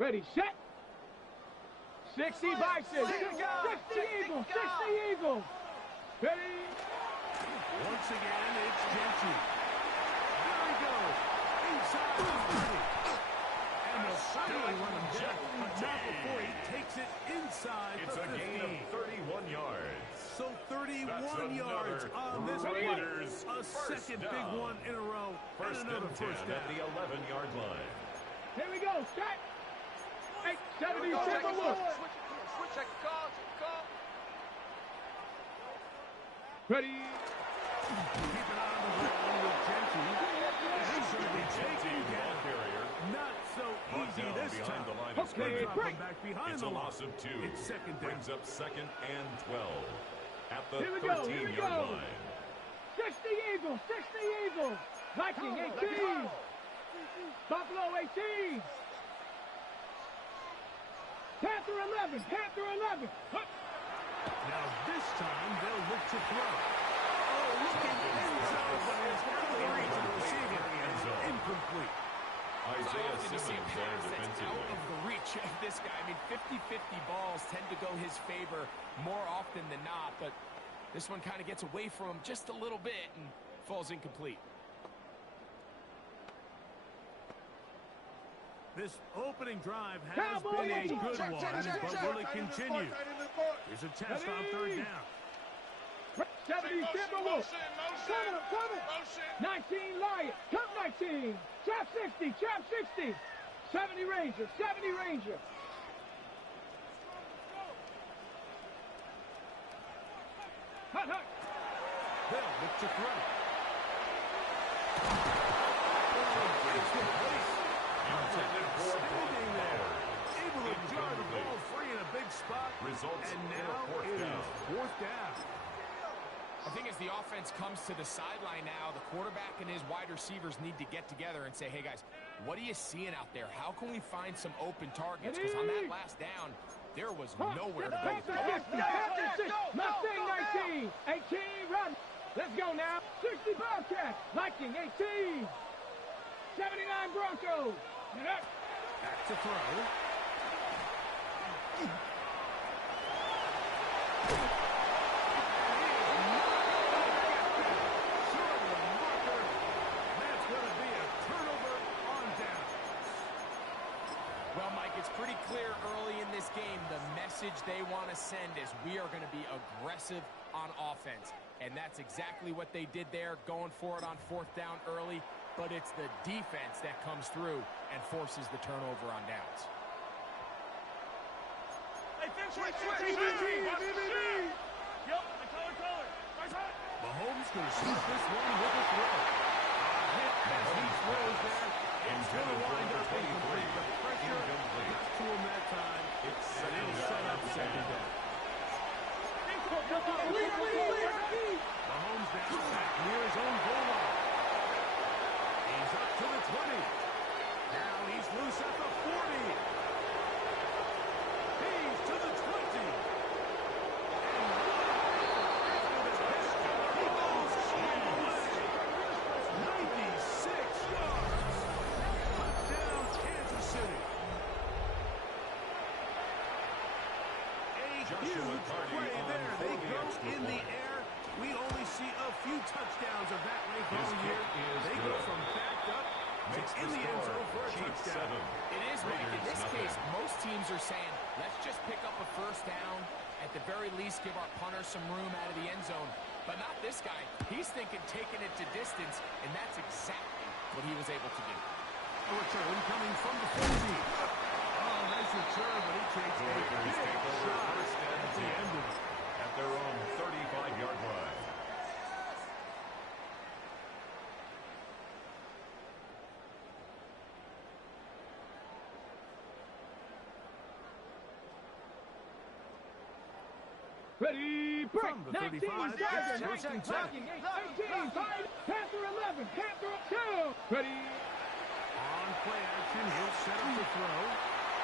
Ready, set. 60 Bison. 60 Eagles. 60 Eagles. Ready. Once again, it's Gentry. There he goes. Inside the 30. And they'll certainly run him down, but not before he takes it inside the 50. It's a gain of 31 yards. So 31 yards on this play. A second big one in a row. First and another first down at the 11-yard line. Here we go. Set. 870. Switch check. Call. Ready. Keep an eye on the ground with Gentry. He's going to be taking down. Not so easy this time. The line of Okay, break. Back behind It's the a line. loss of 2. It's second down. Brings up second and 12 at the Here we go. 13-yard line. 60 Eagles. 60 Eagles. Viking 18. Buffalo 18. Panther 11. Panther 11. Now this time they'll look to throw. Oh, looking end zone, but it's out of the reach of the receiver. Incomplete. Isaiah So often you see a Simmons pass there that's out defensively. of the reach of this guy. I mean, 50-50 balls tend to go his favor more often than not, but this one kind of gets away from him just a little bit and falls incomplete. This opening drive has been a good one, but will it continue? Here's a test on third down. 70 Timberwolves. Coming. 19 Lions. Come 19. Trap 60. 70 Rangers. 70 Rangers. Hut. They'll look to throw. Intended for Standing there, Flowers. able to jar the ball free in a big spot. Results And in a now fourth it down. is fourth down. I think as the offense comes to the sideline now, the quarterback and his wide receivers need to get together and say, hey, guys, what are you seeing out there? How can we find some open targets? Because on that last down, there was nowhere to go. Mustang 19. 18 run. Let's go now. 60 Bobcats. Viking 18. 79 Broncos. Back to throw. Well, Mike, it's pretty clear early in this game the message they want to send is we are going to be aggressive on offense. And that's exactly what they did there, going for it on fourth down early. But it's the defense that comes through and forces the turnover on downs. Switch. Mahomes going to start this one with a throw. A hit as he throws there. It's going to wind up incomplete. The pressure got to him that time. And it'll set up second down. Mahomes down back near his own goal line. He's up to the 20. Now he's loose at the 40. He's to the 20. And after the catch, he goes all the way. 96 yards. Touchdown, Kansas City. A huge play there. They go in the air. We only see a few touchdowns of that length all year. They go from backed up to in the end zone for a touchdown. It is, Mike. In this case, most teams are saying, let's just pick up a first down. At the very least, give our punter some room out of the end zone. But not this guy. He's thinking taking it to distance, and that's exactly what he was able to do. A return coming from the 14. Oh, nice return, but he takes a big shot at the end of it. At their own 35-yard line. Ready, break. From the 19 35, Tigers. it's first and 10. Viking 18. Panther 11. Panther 2. Ready. On play action, he'll set up the throw.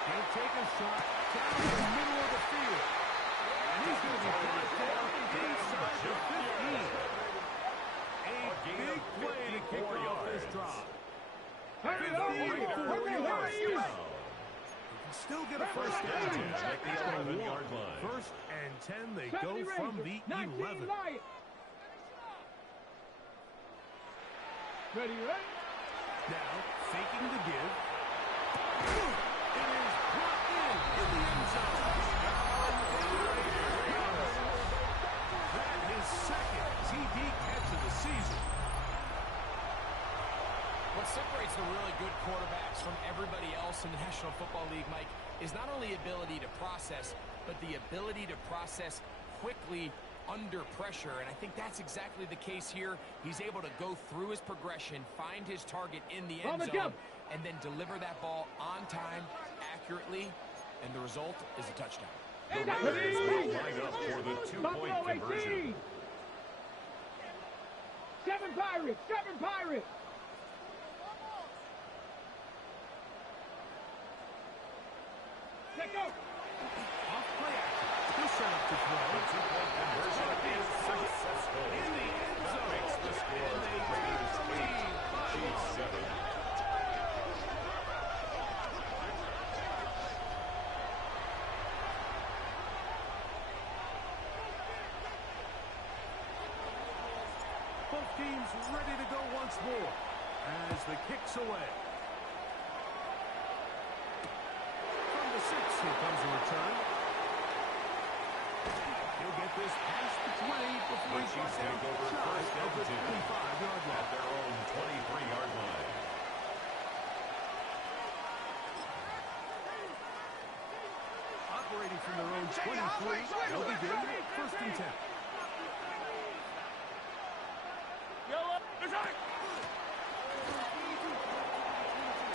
He'll take a shot down the middle of the field. And he's going to be brought down inside the 15. A big play to kick off this drive. 54 yards. You can still get a first First down. and 10 at the 11-yard line. First and 10, they 70 go from Rangers, the 19 11. Lions. Ready, ready? Now, faking the give. It is brought in the end zone. That is second TD catch of the season. What separates the really good quarterbacks from everybody else in the National Football League, Mike, is not only ability to process, but the ability to process quickly under pressure. And I think that's exactly the case here. He's able to go through his progression, find his target in the end zone, and then deliver that ball on time, accurately, and the result is a touchdown. The Raiders will line up for the two-point conversion. 7 Pirates, 7 Pirates. Let's go. Off play action. He'll set up to throw. The two-point conversion is successful. In the end That zone. makes the score Raiders 8, Chiefs 7. Both teams ready to go once more as the kick's away. From the 6, here comes a return. He'll get this past the 20 before The he Chiefs gets out take over shy first of the and 10 25-yard at line. their own 23-yard line. Operating from their own 23, they'll begin first and 10.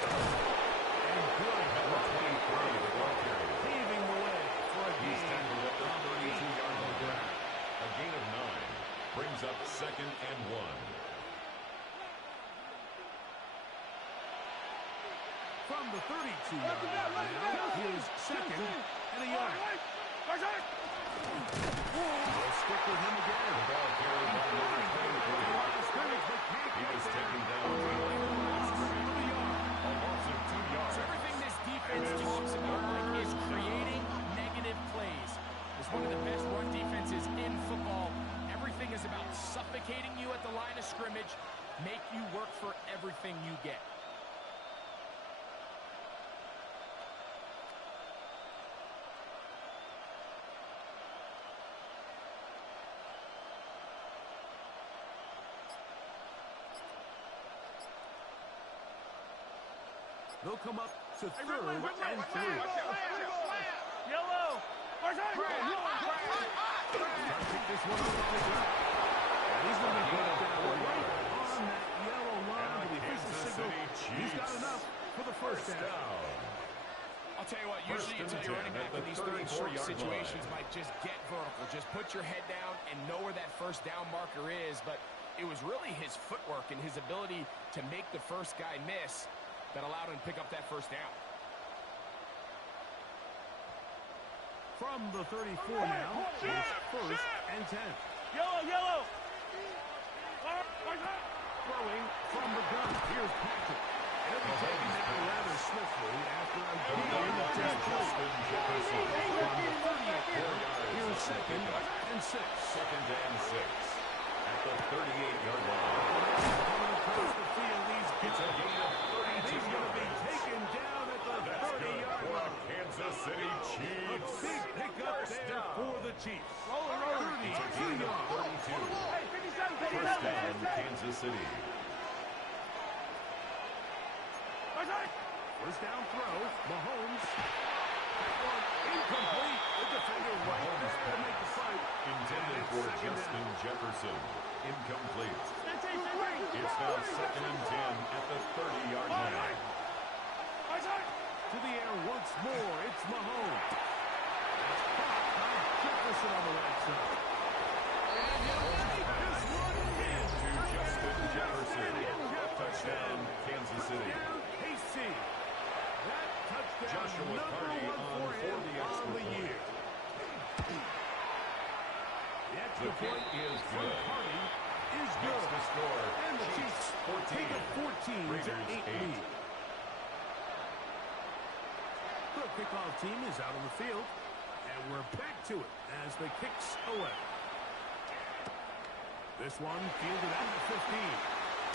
And good Number 23, the ball carrier. paving the way for a He's gain. tackled at the 32-yard line. A gain of 9 brings up 2nd and 1. From the 32-yard line now, here's 2nd and a yard. They'll stick with him again. The ball carried by number 23. He was taken down behind the line of scrimmage. A loss of 2 yards. So everything this defense talks about, Mike, is creating negative plays. It's one of the best run defenses in football. Everything is about suffocating you at the line of scrimmage, make you work for everything you get. They'll come up to 3rd and 3. Yellow. Trying to pick this one up on the ground. And he's going to be brought down right on that yellow line. And The the official Kansas signal. City He's got Chiefs. enough for the first down. I'll tell you what, usually you First tell your and 10 running back at in the these 3rd and short 34-yard situations, line. Mike, just get vertical. Just put your head down and know where that first down marker is. But it was really his footwork and his ability to make the first guy miss that allowed him to pick up that first down. From the 34 now, it's 1st and 10. Yellow. Throwing from the gun. Here's Patrick. He'll be taken down rather swiftly after a The gain of number 10 is Justin Jefferson. From the 38 4 yards. here's 2nd and 6. 2nd and 6 at the 38-yard line. Coming across the field, It's a gain of 32 he's going to be yards. taken down at the That's good 30-yard for line. Kansas City A Chiefs. big pickup there for the Chiefs. It's a gain 32 of yards. 32. First down, Kansas City. First down throw, Mahomes. That one incomplete. The defender right there to make the fight. Intended for Justin Jefferson. Incomplete. It's now 2nd and 10 at the 30-yard line. To the air once more. It's Mahomes. That's caught by Jefferson on the right side. This one is To Justin Jefferson. Touchdown, Kansas City. Casey. That touchdown Joshua Carty #1 on for for him the on extra the point. year. The The extra kick point is from good. Carty is Makes good. the score And the Chiefs Chiefs take 14. a 14-8 Raiders 8. lead. The kickoff team is out on the field. And we're back to it as the kick's away. This one fielded at the 15.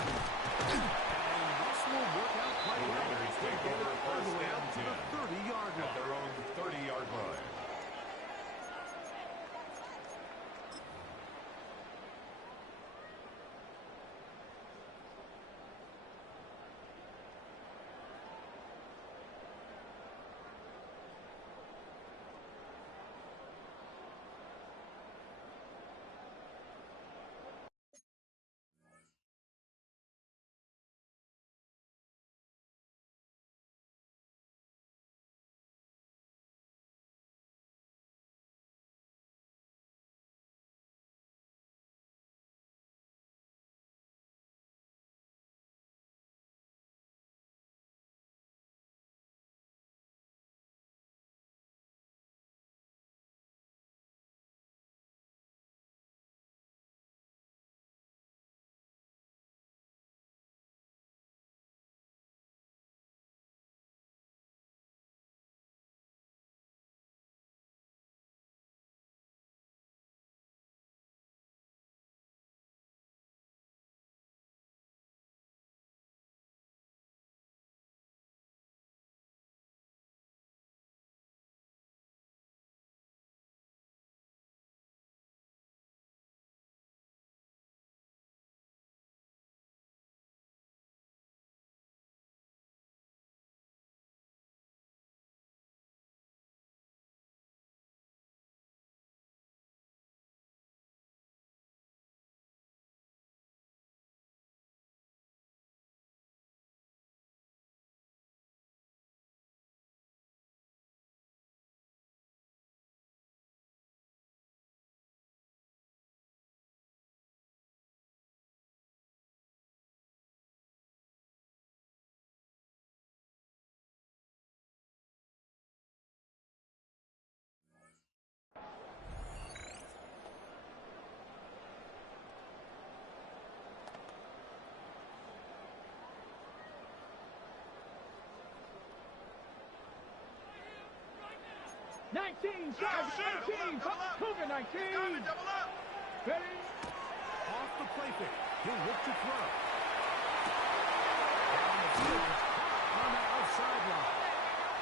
And this will work out quite well. They get it all the way out to the 30-yard line. At their own 30-yard line. Nineteen, Cougar 19. Ready? Off the play fake. He'll look to throw. Down the field. On the outside line.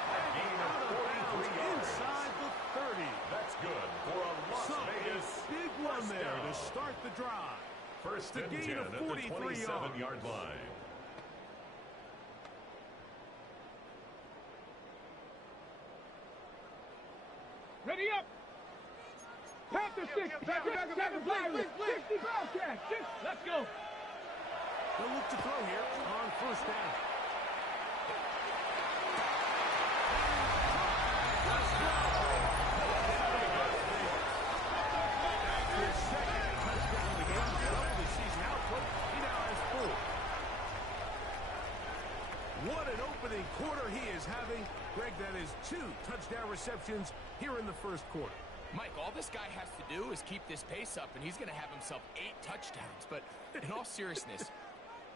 A gain of 43 yards. Inside the 30. That's good for a Las Vegas big one first there down. to start the drive. First The and gain 10 of at the 43 27-yard line. Ready up. Panther 6. Back, 7 players. 60 Bobcats. Let's go. They'll look to throw here on first down. His second touchdown of the game. Double the season output. He now has 4. What an opening quarter he is having. Greg, that is 2 touchdown receptions here in the first quarter. Mike, all this guy has to do is keep this pace up, and he's going to have himself 8 touchdowns. But in all seriousness,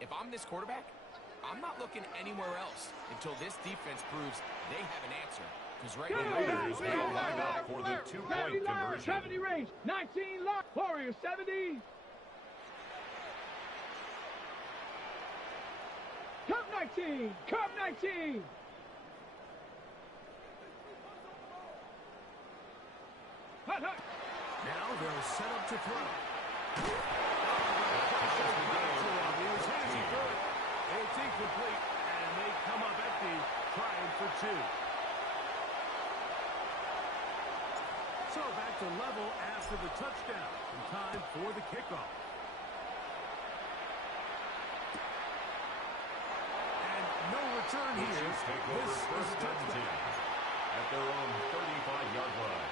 if I'm this quarterback, I'm not looking anywhere else until this defense proves they have an answer. Because right now, Raiders will line up for the 2-point conversion. 70 range. 19 lock. Warriors 70. Cup 19. Cup 19. Hut, hut. Now they'll set up to throw. It's incomplete, and they come up empty, trying for 2. So back to level after the touchdown, and time for the kickoff. And no return The here. Chiefs take over This is first a and 10 touchdown. at their own 35-yard line.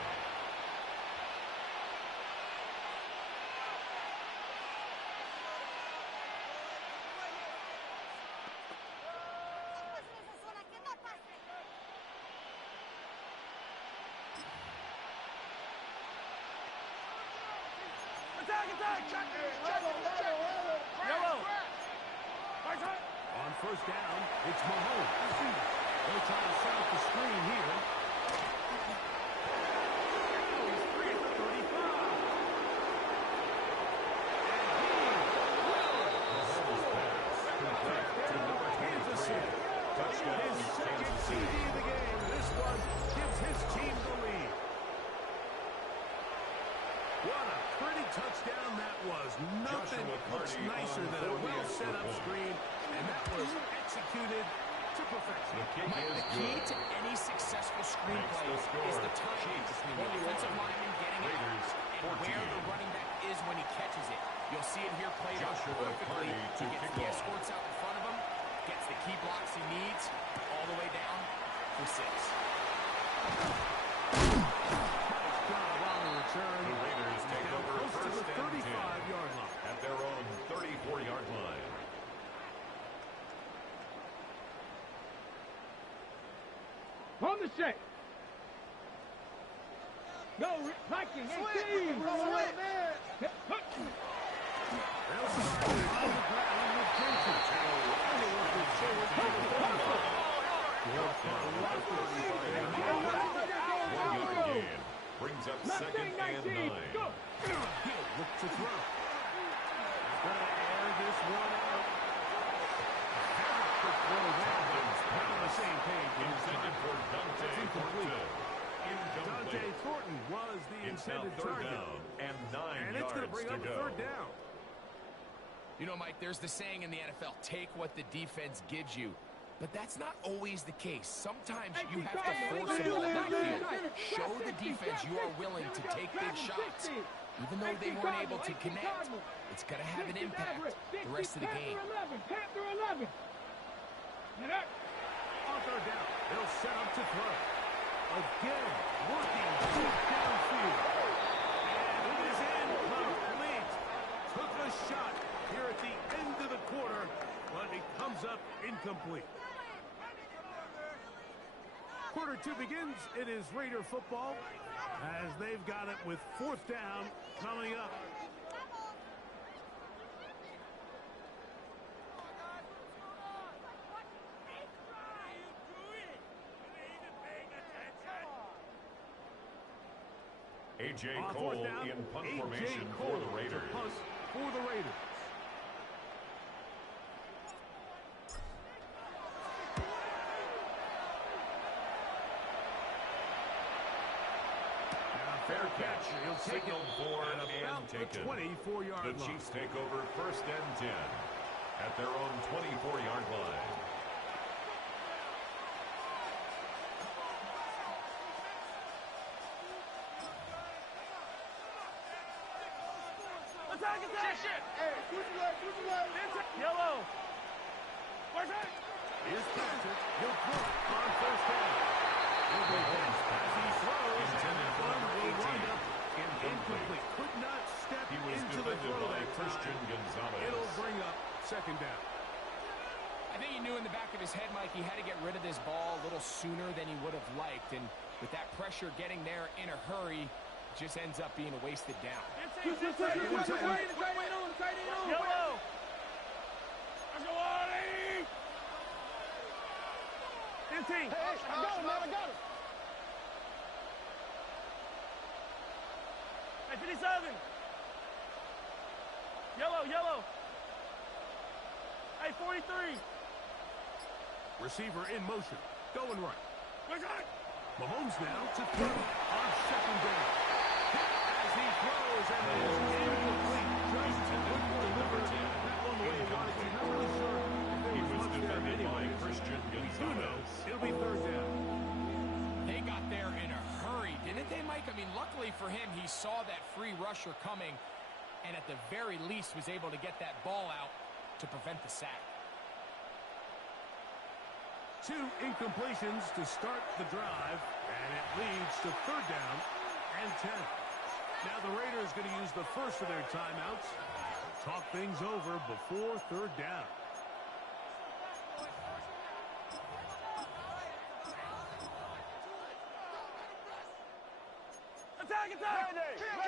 On first down, it's Mahomes. They'll try to set up the screen here. The kick Mike, is the key good. to any successful screenplay Makes the is score. the timing between the 21. offensive lineman getting it Raiders, and 14. where the running back is when he catches it. You'll see it here played out Joshua perfectly. Carney to He gets kick the off. escorts out in front of him, gets the key blocks he needs, all the way down for 6. Nice job on the return. The Raiders take Down over close to first the and 10 35-yard line. at their own 34-yard line. On the shake. Go, Viking, 18. They'll start on the ground with Jenkins. One-yard gain brings up second and 9. Go. He'll look to throw. He's going to air this one out. Have a quick throw there, but not on the same page. Intended for Dante Thornton. Dante Incomplete. Thornton was the It's now intended third target. down and 9 And it's going to yards bring to up go. third down. You know, Mike, there's the saying in the NFL, take what the defense gives you. But that's not always the case. Sometimes you have to force it on the backfield. Show the defense you are willing to take big shots. Even though they weren't able to connect, it's going to have an impact the rest of the game. Panther 11. Get up. On third down, they'll set up to throw. Again, working deep downfield. And it is incomplete. Took a shot here at the end of the quarter, but it comes up incomplete. Quarter 2 begins. It is Raider football as they've got it with fourth down coming up. A.J. On Cole fourth down, in punt A.J. formation Cole for the to Raiders. punt for the Raiders. Fair catch. He'll take it Signaled for at and about the taken. 24-yard The line. Chiefs take over first and 10 at their own 24-yard line. Yellow. Here's Patrick. He'll throw on first down. He'll go As he throws, and that one will wind up incomplete. Could not step He was into the defended throw by that Christian time. Gonzalez. It'll bring up second down. I think he knew in the back of his head, Mike, he had to get rid of this ball a little sooner than he would have liked. And with that pressure getting there in a hurry, it just ends up being a wasted down. Yellow. Hey, I got him, man. I got him. Hey, 57. Yellow. Hey, 43. Receiver in motion. Going right. Mahomes now to throw on second down. Hit as he throws, and it is incomplete. Just couldn't deliver that one the way he wanted to. Not really sure if there He was was much there defended by anyways. Christian We do know Gonzalez. it'll be third down. They got there in a hurry, didn't they, Mike? I mean, luckily for him, he saw that free rusher coming and at the very least was able to get that ball out to prevent the sack. 2 incompletions to start the drive, and it leads to third down and 10. Now the Raiders going to use the first of their timeouts. Talk things over before third down. Attack! Kill!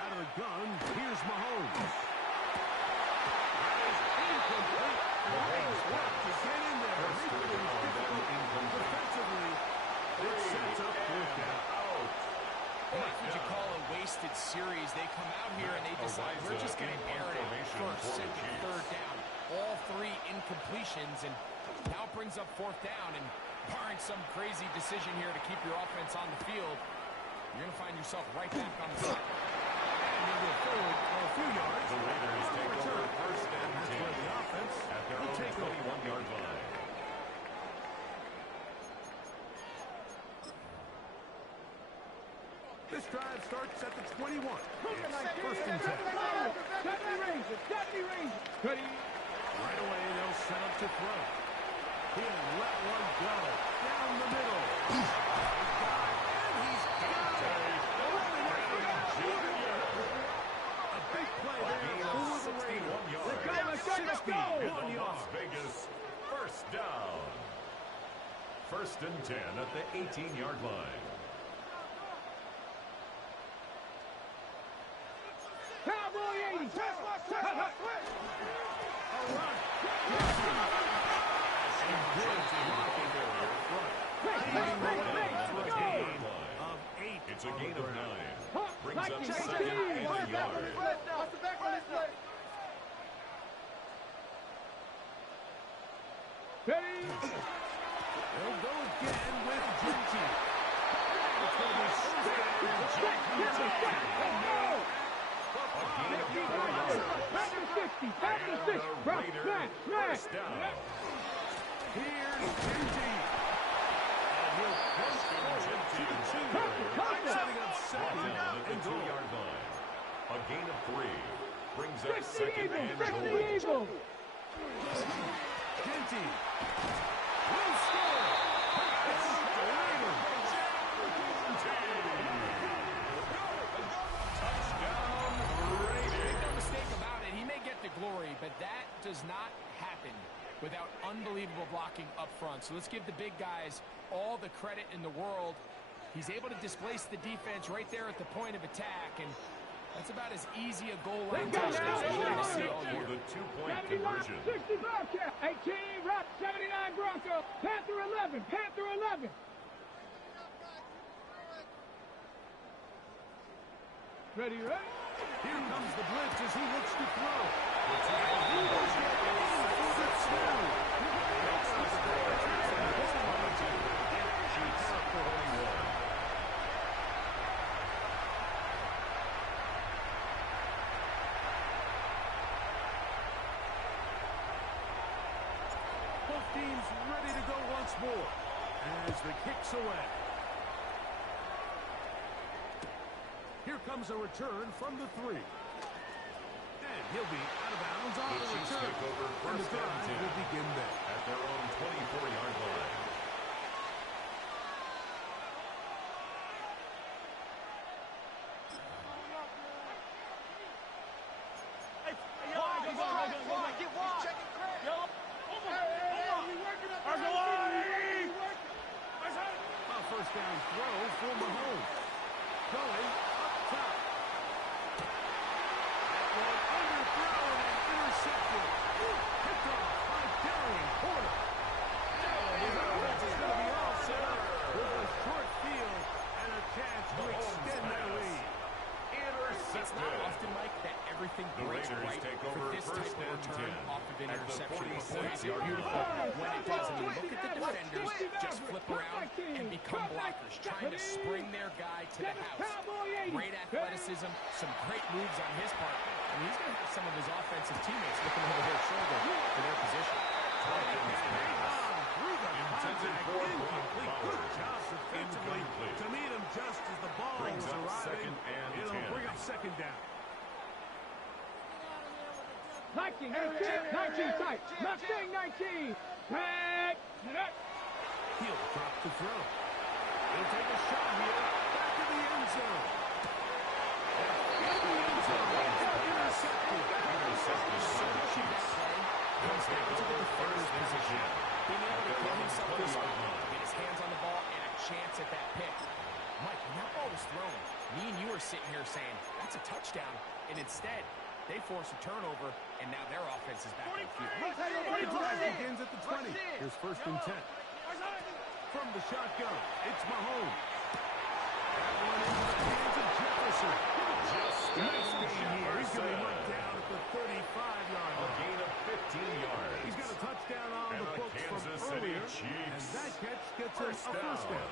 Out of the gun, here's Mahomes. That is incomplete. Nice work to get in there. Initially it was difficult. Defensively, it sets up fourth down. That's what you call a wasted series. They come out here and they decide we're just going to air it first, second, third down. All 3 incompletions, and now it brings up fourth down. And barring some crazy decision here to keep your offense on the field, you're going to find yourself right back on the side. And he'll go forward for a few yards. The Raiders take over first and That's 10. where the offense This drive starts at the 21. It's first and 10. 70 range. Cuddy. Right away, they'll set up to throw. He'll let one go. Down the middle. And he's got it. A big play there for the Raiders. 61 yards. Las Vegas first down. First and 10 at the 18-yard line. Cowboy 80. A run. It's a gain of 9. Brings up Vikings, second and a yard. Ready? They'll go again with Genty. It's going to be Back to 60. Back to 6. First down. Here's Genty. And he'll push forward. Setting up second At the and goal. 2-yard line. A gain of 3. Brings up 60 second Eagles. and 60 goal. Eagles. Genty. Will score. It's the Raiders. Touchdown Raiders. Make no mistake about it, he may get the glory, but that does not happen without unbelievable blocking up front. So let's give the big guys all the credit in the world. He's able to displace the defense right there at the point of attack, and that's about as easy a goal line touchdown as you're going to see all For year. the 2-point 71, conversion. 60 Bobcat. 18 Rock. 79 Bronco. Panther 11. Panther 11. Ready? Here comes the blitz as he looks to throw. And he was getting in for the two. Both teams ready to go once more as the kick's away. Here comes a return from the 3. And he'll be out of bounds on The the Chiefs return. take over And the first and drive 10 will begin there. at their own 24-yard line. First down throw for Mahomes. Going up top. That one underthrown and intercepted. Picked off by Darian Porter. And his offense is going to be all set up with a short field and a chance to extend that lead. It's not often, Mike, that everything The breaks Raiders right take for over this first type of and return 10 off of an at the interception. But boy, is it 46-yard beautiful line. when it does. I mean, look at the defenders just flip around and become blockers, trying to spring their guy to the house. Great athleticism, some great moves on his part. I mean, he's going to have some of his offensive teammates looking over their shoulder for their position. Intended for Incomplete. Good job defensively Incomplete. to meet him just as the ball Brings was up arriving. second and It'll 10. bring up second down. 19 tight. Mustang 19. Back. He'll drop the throw. He'll take a shot here. Back to the end zone. In the end zone. Intercepted. So much of that play comes down to the defender's position. Being able to throw himself this open, get his hands on the ball, and a chance at that pick. Mike, when that ball was thrown, me and you were sitting here saying, that's a touchdown. And instead, they force a turnover, and now their offense is back on the field. The drive begins at the 20. Here's first and 10. From the shotgun, it's Mahomes. That one into the hands of Jefferson. Nice gain here. He's going to be marked down at the 35-yard A line. gain of 15 yards. He's got a touchdown on And the the books from Kansas City earlier. Chiefs. And that catch gets him a first down.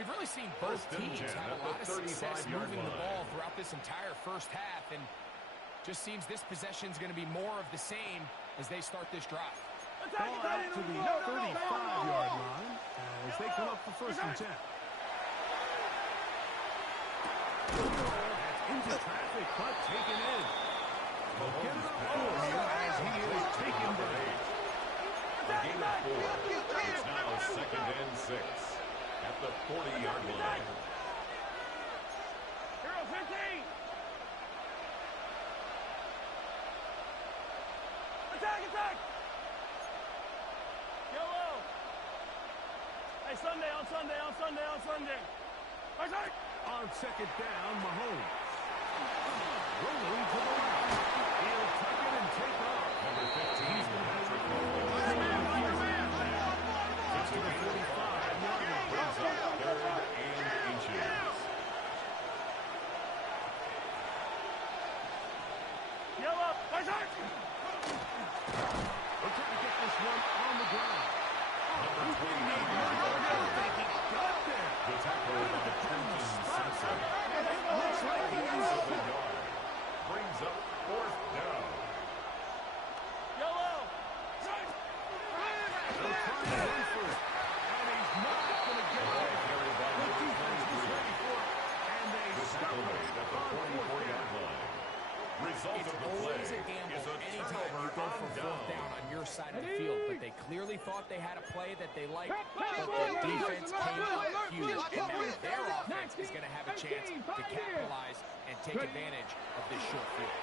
We've really seen both First and teams 10 have at a lot the of success 35-yard moving the line. ball throughout this entire first half, and just seems this possession is going to be more of the same as they start this drive. Ball out to the 35-yard line as they come up for first and 10. That's into traffic, but taken in. But get it up for him as he is taken down. A gain of 4. It's now 2nd and 6 at the 40-yard line. Hero 15. Attack, attack. Yellow. Hey, Sunday, on Sunday, on Sunday, on Sunday. Attack. On 2nd down, Mahomes. Rolling to the left. He'll tuck it and take off. Number 15, Patrick Mahomes. It's to the 45-yard line. Brings up 3rd and inches. Yellow. Attack. We're trying to get this one on the ground. Number 29, Got there. the tackle by Trenton Simpson. Looks like he is. Of the yard. Brings up 4th down. Yellow. They'll try to run for it. And he's not going to get Ball there. carried by The number defense was 23. ready for it. And they The stop tackle it made at the on 4th 44-yard down. line. Result It's of the play always a gamble is a anytime you turnover go on for 4th down on your side of the field, but they clearly thought they had a play that they liked, but the defense came out huge, and now their offense is going to have a chance to capitalize and take advantage of this short field.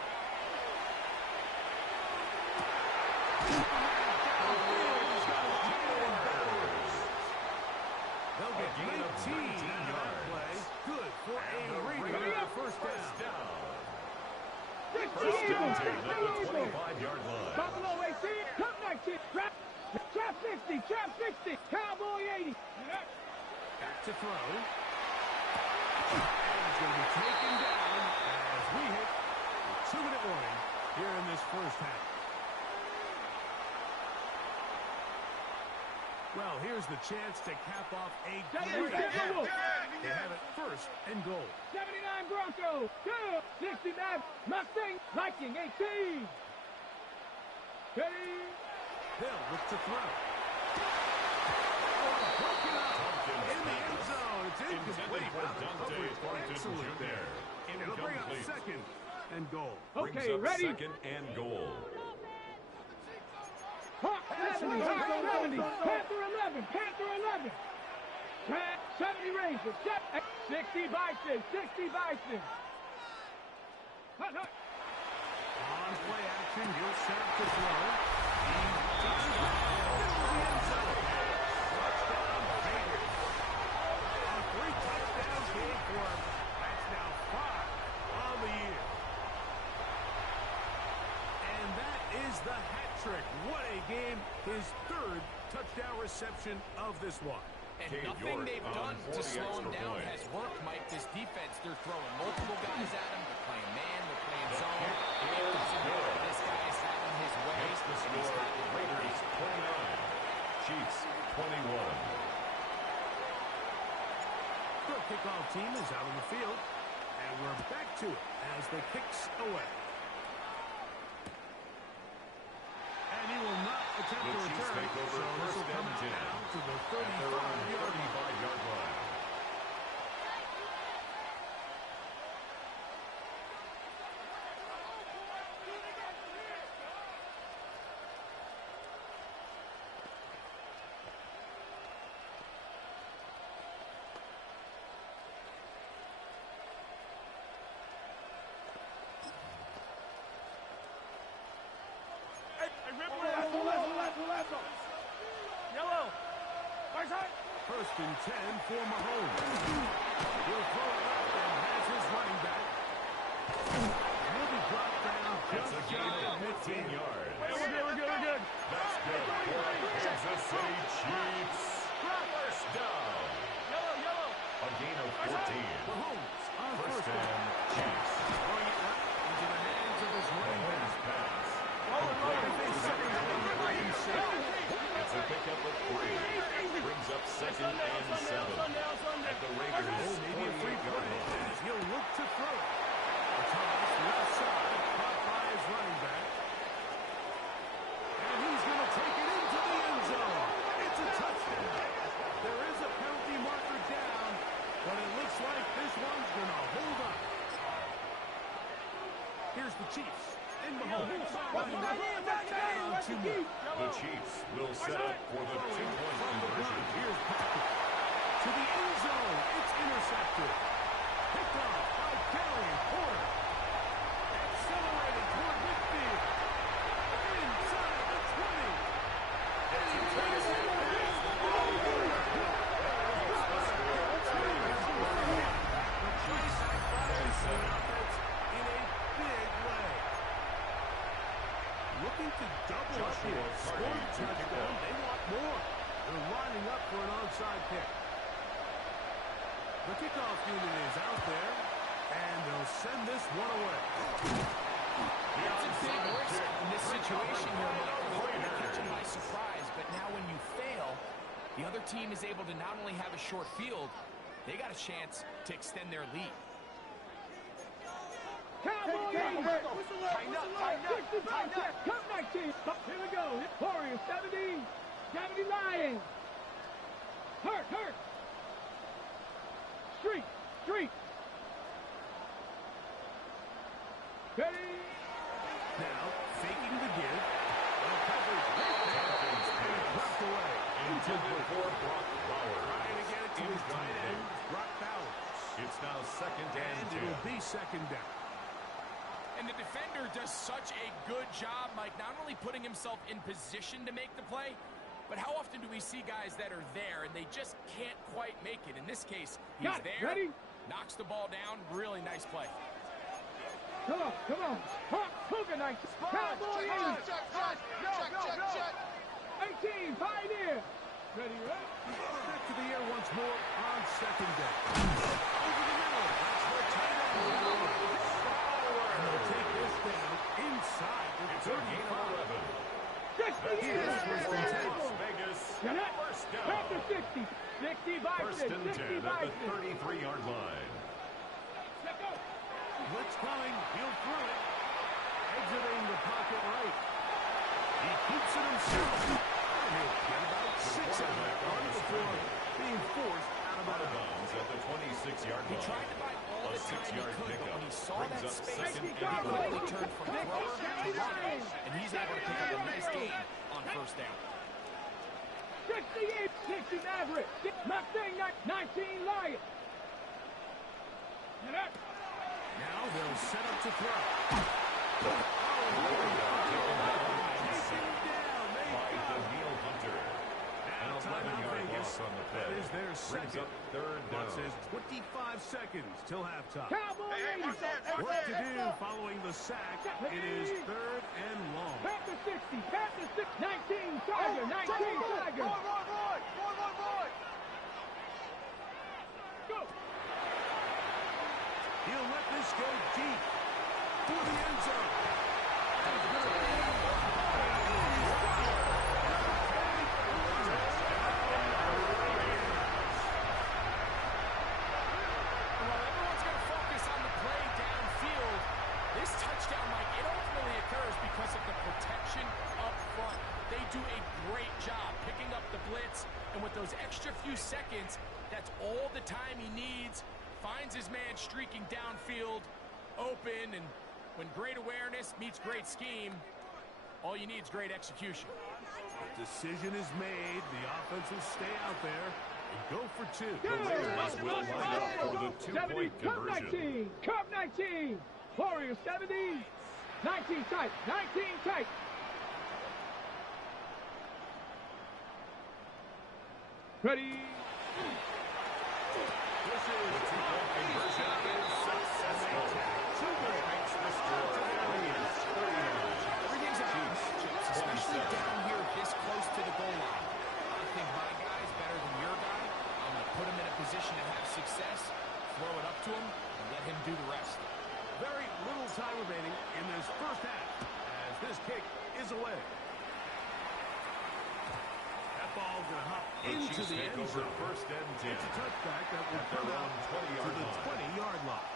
They'll get 19 on that play. Good for a Raider first down. First and 10 at the 25-yard line. Buffalo 18, Cup 19, trap 50, trap 60, Cowboy 80. Back to throw. And he's going to be taken down as we hit the 2-minute warning here in this first half. Well, here's the chance to cap off a great half. They have it 1st and goal. 79 Broncos, 69 Mustang, Viking 18. Ready? They'll look to throw. Broken up in the end zone. It's incomplete. For Dante Thornton Excellent Jr. there. It'll bring up Incomplete. 2nd and goal. Brings Okay, up ready? 2nd and goal. Hawk 70, Hawk 70, Panther 11, Panther 11. 70 Rangers, 60 Bison, 60 Bison. Hut, hut. On play action, he'll set up to throw. He does that. Middle of the end zone. Touchdown, Raiders. A 3-touchdown game for him. That's now 5 on the year. And that is the hat trick. What a game. His 3rd touchdown reception of this one. And Cade nothing York they've on done for to the slow him extra down point. has worked, Mike. This defense, they're throwing multiple guys at him. They're playing man, they're playing The zone. kick It is doesn't matter. good. This guy is having his way. Makes the and he's score got the Raiders 29, Chiefs 21. The kickoff team is out on the field. And we're back to it as the kicks away. And he will not attempt The to Chiefs return. take over So this will 1st come and out 10 now to the at their own 35-yard line. 35-yard line. Yellow. Right side. 1st and 10 for Mahomes. He'll throw it up and has his running back. He'll be dropped down It's just a gain shy of of 15 yards. We're good. That's good for the Kansas City Chiefs. First down. Yellow. A gain of 14. Mahomes on First first down. down, Chiefs. Throwing it right into the hands of his running back. Mahomes pass. It's a pickup of 3. Brings up 2nd and 7 at the Raiders' Maybe a free 48-yard play line. as he'll look to throw. A toss left side, caught by his running back. And he's going to take it Chiefs will set up for the two-point conversion. Here's Patrick. To the end zone. It's intercepted. Picked off by Kelly Porter. Accelerating toward midfield. Inside the 20. In a big way. Looking to double up here. Scored a touchdown. They want more. They're lining up for an onside kick. The kickoff unit is out there, and they'll send this one away. It's a big risk in this situation here, Michael. Hoping to catch them by surprise, but now when you fail, the other team is able to not only have a short field, they got a chance to extend their lead. Cowboys! Cup 19! Here we go. Warriors 70. 70 Lions. Hurt. Street. Ready? Now, faking the give. Well covered. Dropped away. Intended for Brock Bowers. Trying to get it to his tight end, Brock Bowers. It's now second and 10. It'll be second down. And the defender does such a good job, Mike, not only putting himself in position to make the play, but how often do we see guys that are there and they just can't quite make it? In this case, he's there, ready? knocks the ball down, really nice play. Come on. Hooker night. Cowboys! Go. 18, Pioneer. Ready? Back to the air once more on second down. Over the middle. That's where tight end goes. And they'll take this down inside the 35. Vegas. First down. After 60. 60 by First and 10 at the 33-yard line. Blitz coming. He'll throw it. Exiting the pocket right. He keeps it himself. He'll get about 6 on that run before being forced out of bounds at the 26-yard line. He tried to buy all the time he could, but when he saw that space, he and quickly turned from thrower to runner, and he's able to pick up a nice gain on first down. 68, 60 Maverick. Mustang 19 Lions. Now they'll set up to throw. That is their second. Third down. 25 seconds till halftime. Cowboys! Work to do following the sack. It is third and long. Panther 60, Panther 6, 19 Tiger, 19 Tiger. Roy. Go. He'll let this go deep for the end zone. Touchdown, Mike, it ultimately occurs because of the protection up front. They do a great job picking up the blitz, and with those extra few seconds, that's all the time he needs. Finds his man streaking downfield, open, and when great awareness meets great scheme, all you need is great execution. Decision is made. The offense will stay out there and go for two. The Raiders will line up for the two-point conversion. Cup 19. Warriors 70, 19 tight. Ready? This is the two-point conversion is successful. Two-point makes this drill. Everything's about matchups, especially down here this close to the goal line. I think my guy is better than your guy. I'm going to put him in a position to have success, throw it up to him, and let him do the rest. Very little time remaining in this first half as this kick is away. That ball's going to hop into the end zone. First and 10. It's a touchback that will come out to the 20-yard line.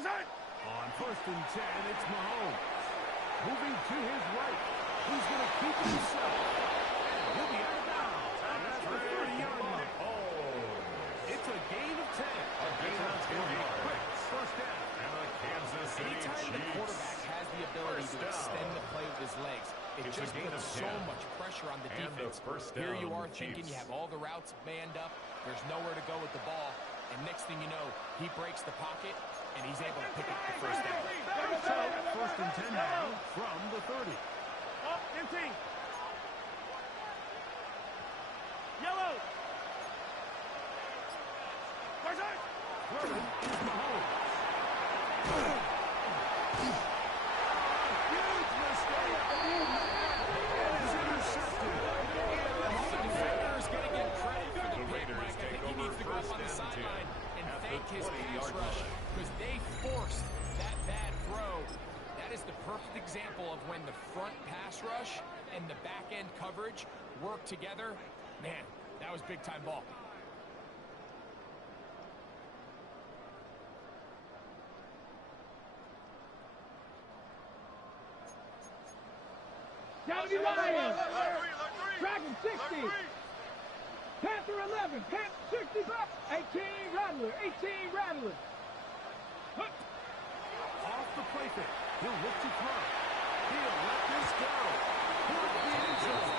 On 1st and 10, it's Mahomes. Moving to his right. He's going to keep it himself. And he'll be out of bounds at the 30-yard line. It's a gain of 10. A gain of 10 yards. First down. And the Kansas City Anytime the Chiefs. quarterback has the ability to extend the play with his legs, it It's a just gain puts of so 10. much pressure on the And the defense. first Here you down, are thinking you Chiefs. have all the routes manned up. There's nowhere to go with the ball. And next thing you know, he breaks the pocket, and he's able to pick up the first down. So, 1st and 10 now from the 30. Yellow. Throwing is Mahomes. Huge mistake. It is intercepted. The defender is going to get credit for the The pick, Raiders Mike. I take think he over needs to go up first on the and 10 sideline and at the thank his 20-yard pass rush line. because they forced that bad throw. That is the perfect example of when the front pass rush and the back end coverage work together. Man, that was big-time ball. County Lions. Dragon 60. Panther 11. Panther 65. 18 Rattler. 18 Rattler. Off the play fake. He'll look to throw. He'll let this go. Toward the end zone.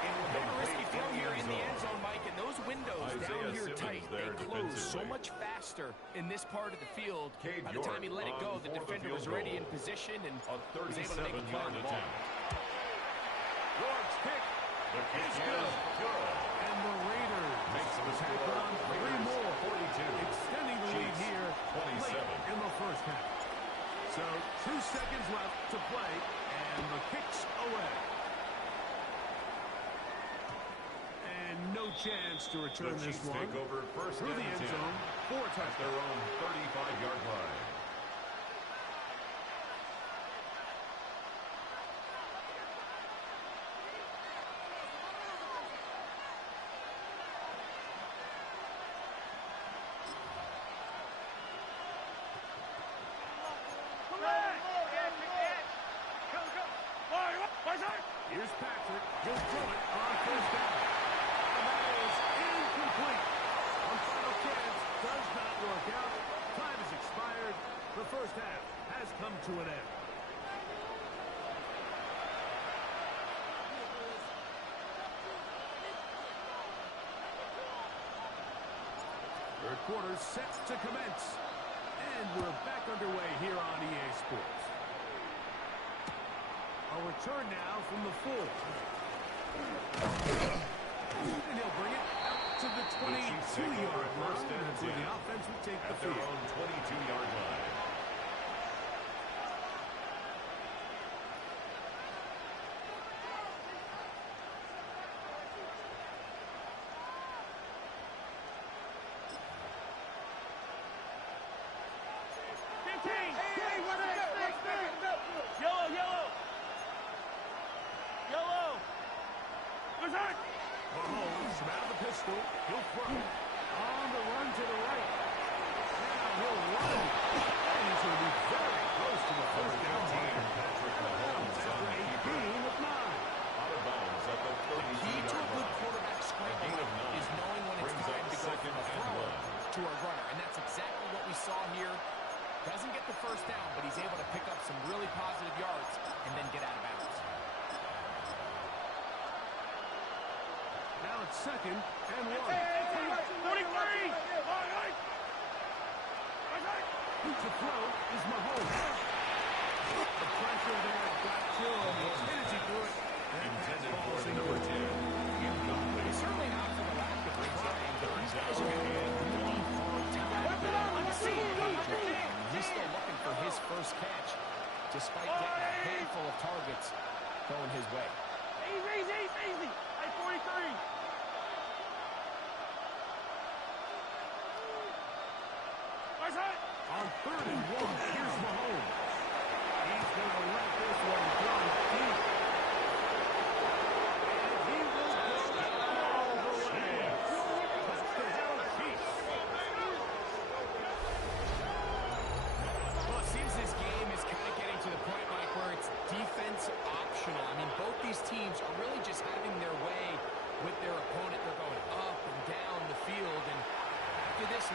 And we'll make a risky throw here in the end zone, Mike, and those windows down Isaiah here Simmons tight, there they close so defensively. much faster in this part of the field. Cade By the time he let it go, York the on defender fourth was field already goal. in position and A was able to make a play on 37-yard the ball. attempt. York's kick. The kick It's is good. good. And the Raiders Makes the take score. on 3 Raiders more. 42. Extending the lead Chiefs here 27. late in the first half. So 2 seconds left to play, and the kick's away. And no chance to The return this Chiefs one. take over first Through and the end 10 zone, 4 at touchdowns. their own 35-yard line. Here's Patrick. He'll throw it on first down. And that is incomplete. On final chance, does not work out. Time has expired. The first half has come to an end. Third quarter set to commence. And we're back underway here on EA Sports. A return now from the full. And he'll bring it out to the Chiefs take over 22-yard first line. and That's where 10 the offense will take the at their field. own 22-yard line. Mahomes from out of the pistol. He'll throw. On the run to the right. Now he'll run. And he's going to be very close to the first down marker. Patrick Mahomes on After the a keeper. gain of 9. Out of bounds at the Key to a 32-yard good line. quarterback scramble Gain of 9 is knowing when it's brings time up to go second from a and thrower 1. to a runner. And that's exactly what we saw here. Doesn't get the first down, but he's able to pick up some really positive yards and then get out of bounds. Now it's second and 1. 43. To throw is Mahomes. The pressure there got to him. Hit as he threw it. And Intended ball for is number 10. incomplete. Incomplete. Certainly not for the lack of trying. These guys are going to be really hard to on the same page. And he's still looking for his first catch, despite getting a handful of targets going his way. Easy. Like 43. On 3rd and 1, here's Mahomes. He's going to let this one go deep. And he will go all the way. Touchdown, Chiefs.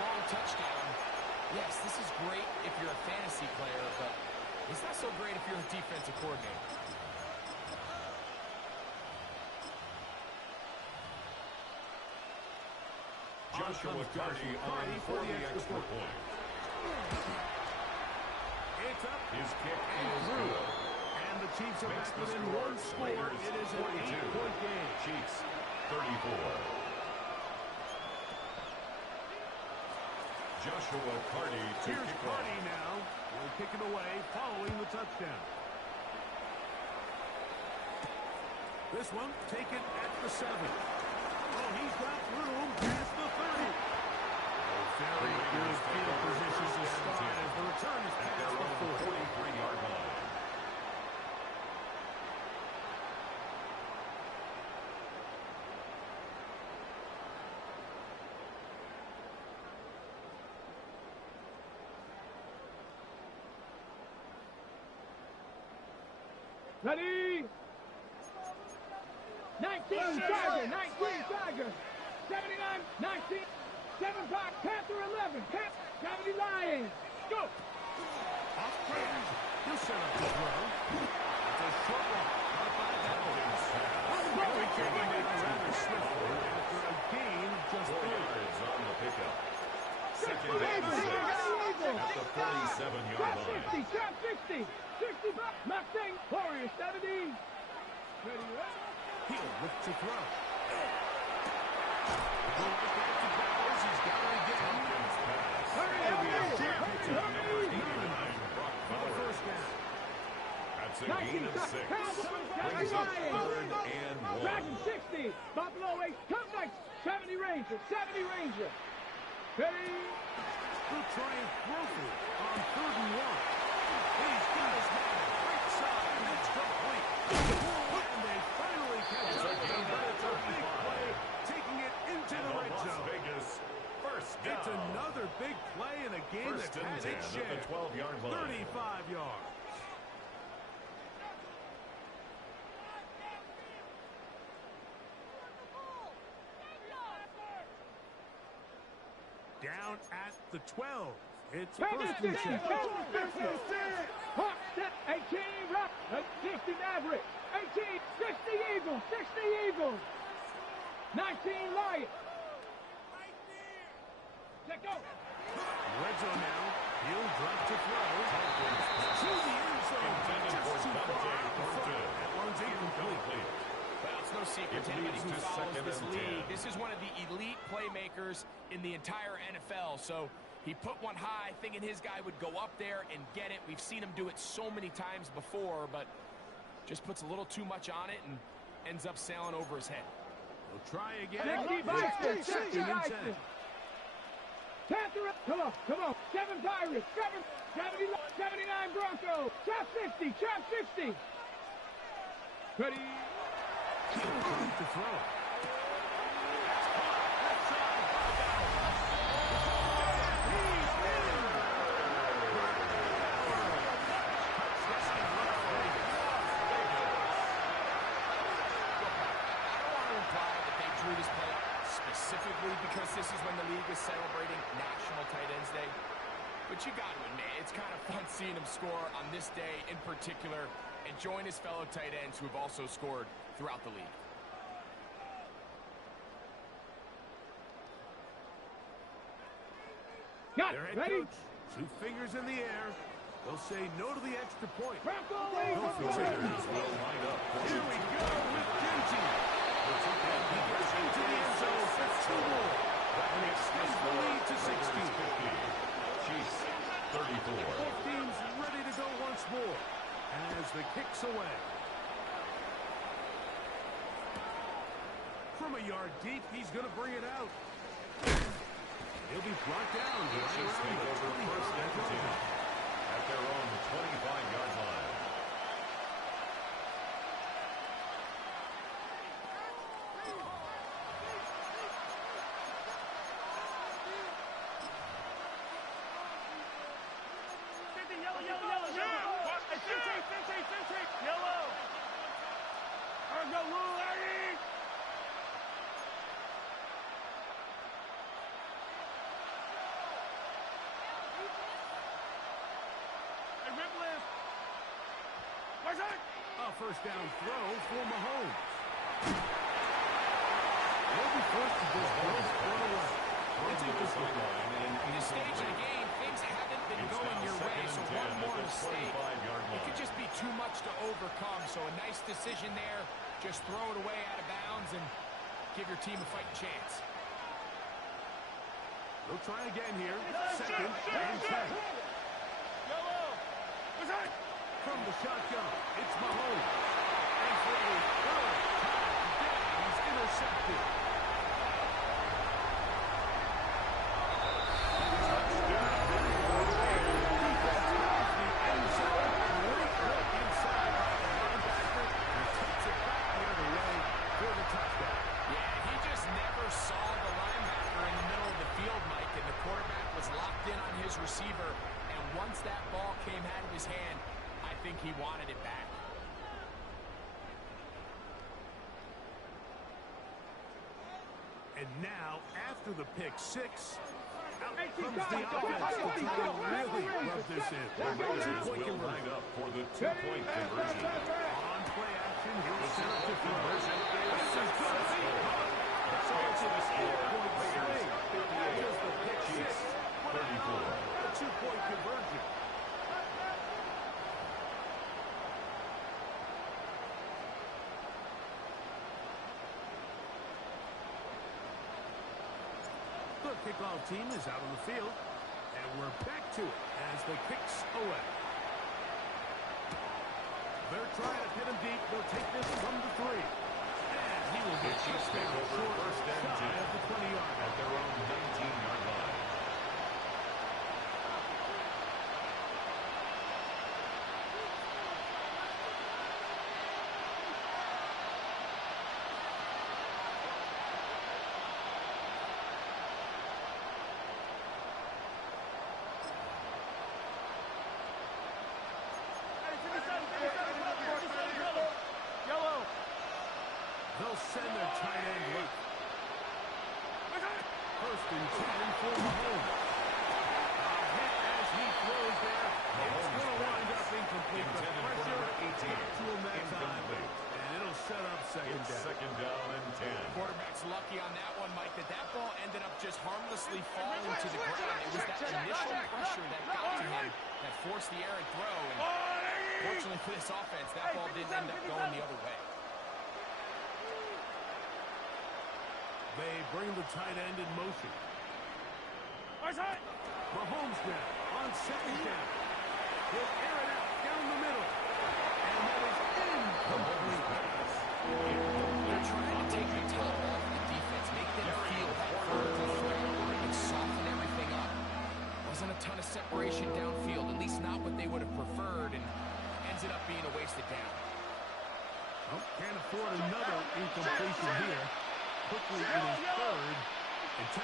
long touchdown. Yes, this is great if you're a fantasy player, but it's not so great if you're a defensive coordinator. Joshua Carty on for the extra point. It's up. His kick is good. And the Chiefs are Makes back the within score. one score. Raiders It is an 42. 8-point game. Chiefs 34. Joshua Carty to Here's kick Carty off. now. Will kick it away following the touchdown. This one taken at the 7. Oh, he's got room past the 30. Very good field position to start as the return is At past their the own 40. 43-yard line. Ready? 19 Tiger, 19 Tiger. 79, 19, 7 5, Panther 11, 70 Lions. Go! Off Brady. He'll set up the throw. It's a short one. Up by Dalvin. Very taking it rather swiftly after a gain of just 4 3. yards on the pickup. Second and 6 at the 37-yard line. 50, trap 60, 65, Mustang, Warrior 70. Ready, He'll look to throw. Going back to Bowers. He's got it again. Hopkins pass. hurry, Number hurry, 89, Brock For the Bowers. first down. That's a 19 gain of 6. Cowboys, Brings 70 up Lions. 3rd and 1. Dragon 60, Buffalo 8, Cup Knights, 70 Ranger, 70 Ranger. Ready? He'll try and throw for it on 3rd and 1. He's got his man right side, and it's complete. And they finally catch It's up a with him, gain but of it's a big 35. play, taking it into And the the red Las zone. Vegas first down. It's another big play in a game First that and had 10 its at share. the 12-yard line. 35 yards. Down at the 12. It's first and 10. Hawk, 18, Rock, 60 Maverick, 18, 60 Eagles, 60 Eagles, 19 Lions. Let go. Red zone now. He'll drop to throw. To the end zone. Intended Just for too far. Dante Thornton. That one's incomplete. Well, it's no secret It to anybody leads who to follows second this and league. 10. This is one of the elite playmakers in the entire NFL. So he put one high, thinking his guy would go up there and get it. We've seen him do it so many times before, but just puts a little too much on it and ends up sailing over his head. We'll try again. 60 Bison, 60 Second and 10. Bison. Panther, come on, 7 Pirates, 70, 79 Broncos, trap 60, trap 60. Ready? Drop to throw. This play up specifically because this is when the league is celebrating National Tight Ends Day. But you got to admit, it's kind of fun seeing him score on this day in particular and join his fellow tight ends who have also scored throughout the league. Got Their it, head ready? coach, 2 fingers in the air. They'll say no to the extra point. Bronco Go Wave, for it. Raiders will line up. Here we go with Genty. He gets into the end zone for 2 more. And extends the lead to 16. 50. Chiefs 34. Both teams ready to go once more as the kick's away. From a yard deep, he's going to bring it out. He'll be brought down The right Chiefs around take the over first and 25 10 yard line. at their own 25-yard line. first down throw for Mahomes. He'll be forced to just throw it away. Let's take this one. In this stage of the game, things haven't been going your way, so one more mistake, it could just be too much to overcome. So a nice decision there. Just throw it away out of bounds and give your team a fighting chance. They'll try again here. Second and 10. From the shotgun, it's Mahomes. And for a third time today, he's intercepted. Receiver, and once that ball came out of his hand, I think he wanted it back. And now, after the pick six, out comes the offense to try to really rub this in. Two-point conversion up for the two-point conversion. On play action, he'll set up the conversion. This is good. So it's a 8-point swing. Just the pick six. 34. A two-point conversion. The kickoff team is out on the field, and we're back to it as the kicks away. They're trying to pin him deep. They'll take this from the 3. And he will get just down short first down shy of the 20-yard at their own 19-yard line. They'll send their tight end left. First and 10 for Mahomes. A hit as he throws there. It's going to wind up incomplete. The pressure got to him that time. And it'll set up second down. Second down and 10. Quarterback's lucky on that one, Mike, that ball ended up just harmlessly falling to the ground. It was that initial pressure that got to him that forced the errant throw. And fortunately for this offense, that ball didn't end up going the other way. They bring the tight end in motion. Mahomes now on second down. He'll air it out down the middle. And that is incomplete. They're trying to take the top off the defense, make them feel that vertical threat and soften everything up. Wasn't a ton of separation downfield, at least not what they would have preferred, and ended up being a wasted down. Oh, can't afford another incompletion here. Quickly in his third and 10.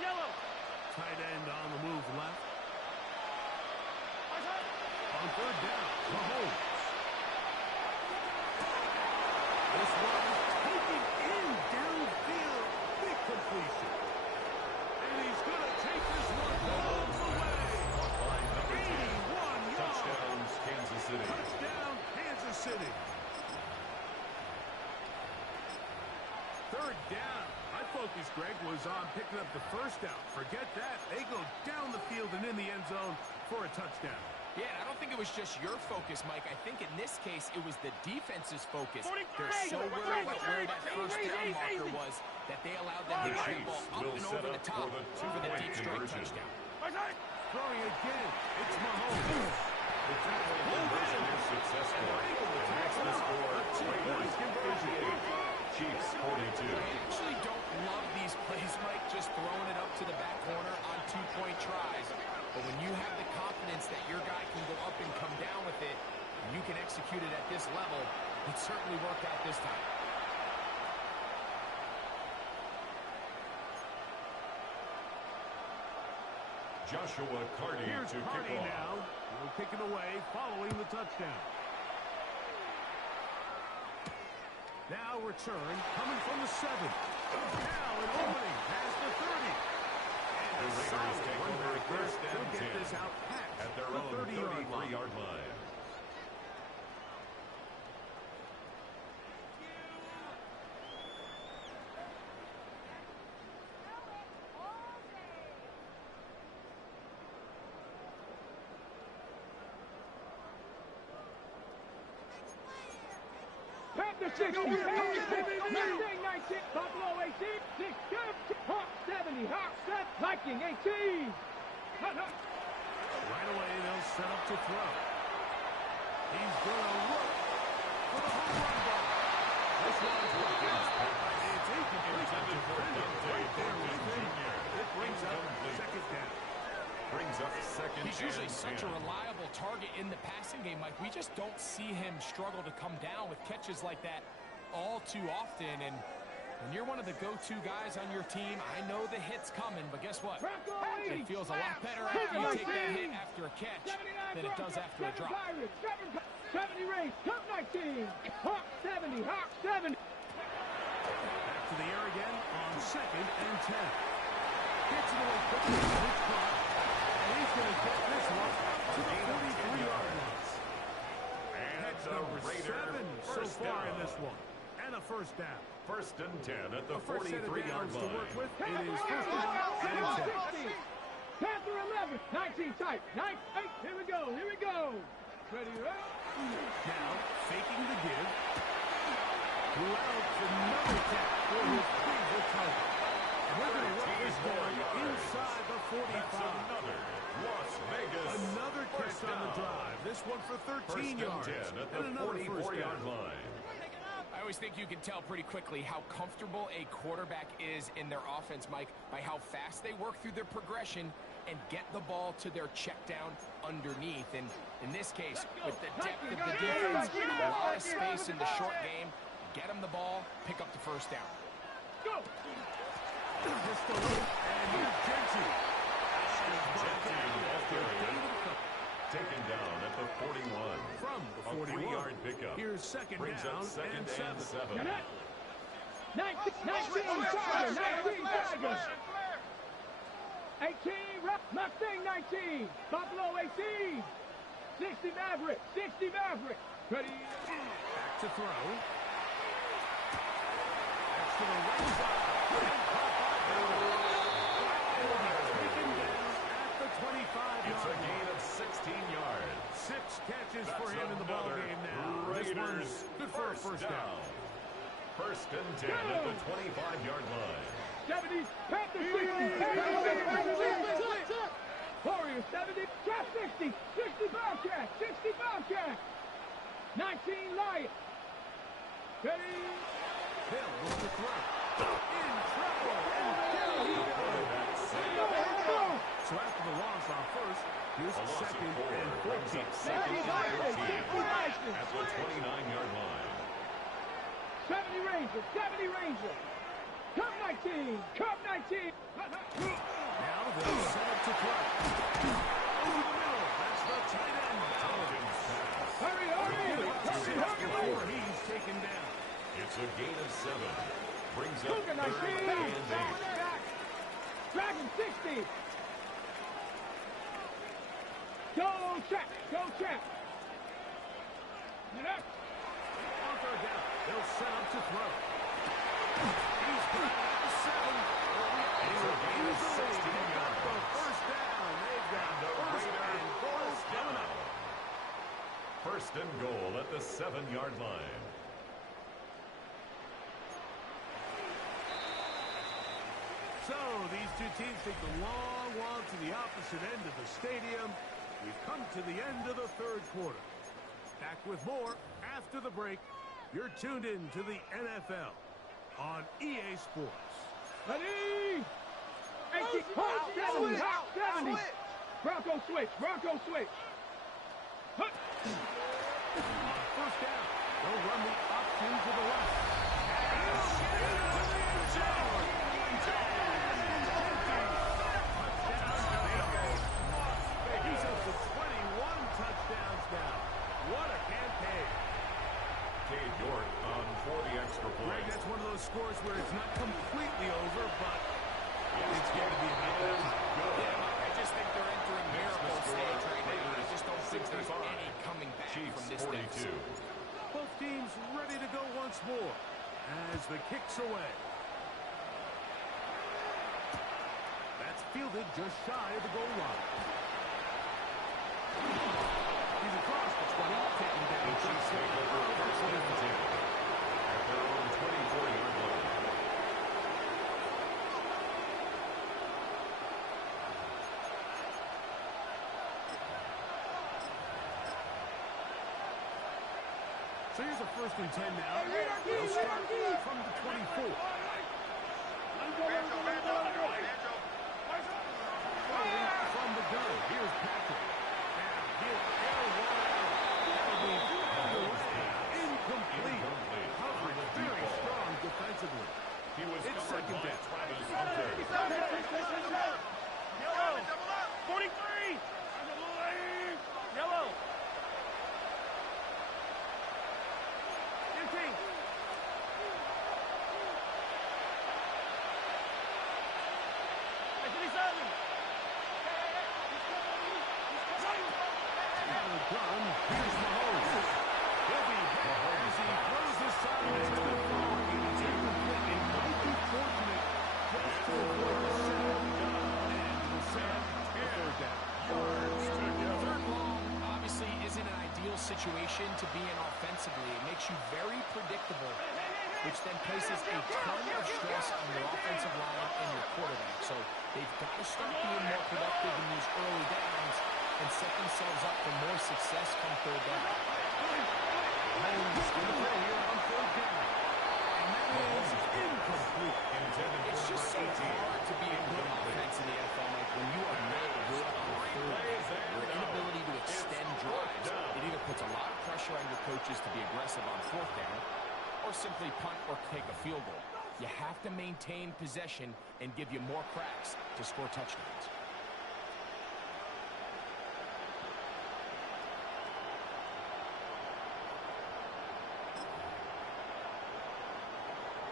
Yellow. Tight end on the move left. On third down, Mahomes. This one taken in downfield. Big completion. And he's going to take this one all the way. 81 yards. Touchdowns, Kansas City. Touchdown, Kansas City. Third down. My focus, Greg, was on picking up the first down. Forget that. They go down the field and in the end zone for a touchdown. Yeah, I don't think it was just your focus, Mike. I think in this case, it was the defense's focus. They're so worried about where that first down marker was that they allowed them to get the ball up and over the top for the deep straight touchdown. Throwing again. It's Mahomes. The two-point conversion is successful. Makes the score Raiders 58. Chiefs 42. I actually don't love these plays, Mike, just throwing it up to the back corner on two-point tries. But when you have the confidence that your guy can go up and come down with it, and you can execute it at this level, it certainly worked out this time. Joshua Carty Here's to Carty kick off. now. He'll kick it away following the touchdown. Now return coming from the 7. Now an opening past the 30. And The Raiders take over first They'll and get 10 this out past at their the own 30-yard line. 33-yard line. The 60. Mustang 19. Buffalo 18. 6. Hawk 70. Hawk 7. Viking 18. Right away, they'll set up to throw. He's going to look for the home run ball. This one's working. It's incomplete. Right there with him. It brings up second down. Brings up second. He's usually such a reliable target in the passing game, Mike. We just don't see him struggle to come down with catches like that all too often. And when you're one of the go-to guys on your team, I know the hit's coming, but guess what? It feels a lot better after you take that hit after a catch than it does after a drop. 70 range, Cup 19. Hawk 70, Hawk 70. Back to the air again on second and 10. Gets it away quickly. It's caught. And he's going to get this one to the 43-yard line. And That's number 7 so far in this one. And a first down. First and 10 at the First set of 43-yard downs to work line. with. It is first down and 10. Panther 11, 19 tight, 9, 8, here we go, here we go. Ready, Now, faking the give. Allows another tap for his favorite target. And we're going to run this down inside the 45. That's another Las Vegas. Another catch on the drive. This one for 13 yards. First and 10 at the And another first 44-yard down. line. I always think you can tell pretty quickly how comfortable a quarterback is in their offense, Mike, by how fast they work through their progression and get the ball to their check down underneath. And in this case, with the depth of the defense, a lot of space in the short game, get them the ball, pick up the first down. Go! Pistol and here's Genty. Taken down at the 41. From the 41. A 3-yard pickup. Here's second Brings down up second and and 7. 19 Tiger, 19 Tiger. 18 Mustang 19. Buffalo 18. 60 Maverick, 60 Maverick. Ready? Back to throw. That's to the right side. And caught by taken down at the 25-yard It's a line. gain of 16 yards. 6 catches for That's him in the ball another game now. This Raiders one's good for a first down. First and 10 at the 25-yard line. 70, Panther 60, Warriors 70, Cat 60, 60 Bobcat, 60 Bobcat, 19 Lion. Ready? Hill with the throw. In trouble. And so after the loss on first, here's A loss of second 4 and brings 14. up second and 14 at the 29-yard line. 70 Rangers, 70 Rangers. Cup 19, Cup 19. Now they'll set up to throw. Over the middle. That's the tight end. Hurry, Before he's taken down. It's a gain of 7. Brings up Cougar 19. third and 8. Dragon 60. Go check, go check. On third down, they'll set up to throw. He's got it at the 7. It's a gain of 16 The yards. first down. They've got The first and Raiders goal first coming down. up. First and goal at the 7-yard line. So these two teams take the long walk to the opposite end of the stadium. We've come to the end of the third quarter. Back with more after the break. You're tuned in to the NFL on EA Sports. Ready? 80, Hawk 70, Hawk 70. Bronco switch, Bronco switch. On first down, they'll run the option to the left. He's up to 21 touchdowns now. What a campaign. Cade York on for the extra Greg, point. that's one of those scores where it's not completely over, but it's going to be about that time. Yeah, I just think they're entering miracle stage right now. I just don't think there's any coming back Chiefs from this 42. deficit. Both teams ready to go once more as the kick's away. That's fielded just shy of the goal line. He's across the 20, taken down. The Chiefs take over first and 10. So here's a 1st and 10 now. They'll start from the 24. From the gun, here's Patrick. And he'll air one out. That'll be incomplete. Coverage very strong defensively. He was It's covered second by down. Travis Hunter. 43. Yellow. 15. Gun, here's Mahomes. He'll be hit as he throws this side into the throw. It's incomplete. It might be fortunate just to avoid the second down. And we'll set the 3rd down. Yards together. 3rd long obviously isn't an ideal situation to be in offensively. It makes you very predictable, which then places a ton of stress on your offensive line and your quarterback. So they've got to start being more productive in these early downs and set themselves up for more success come 3rd down. Mahomes going to throw here on 3rd down. And that is incomplete. It's just so hard to be a good offense in the NFL, Mike, when you are no good on 3rd down. Your inability to extend drives, it either puts a lot of pressure on your coaches to be aggressive on 4th down or simply punt or take a field goal. You have to maintain possession and give you more cracks to score touchdowns.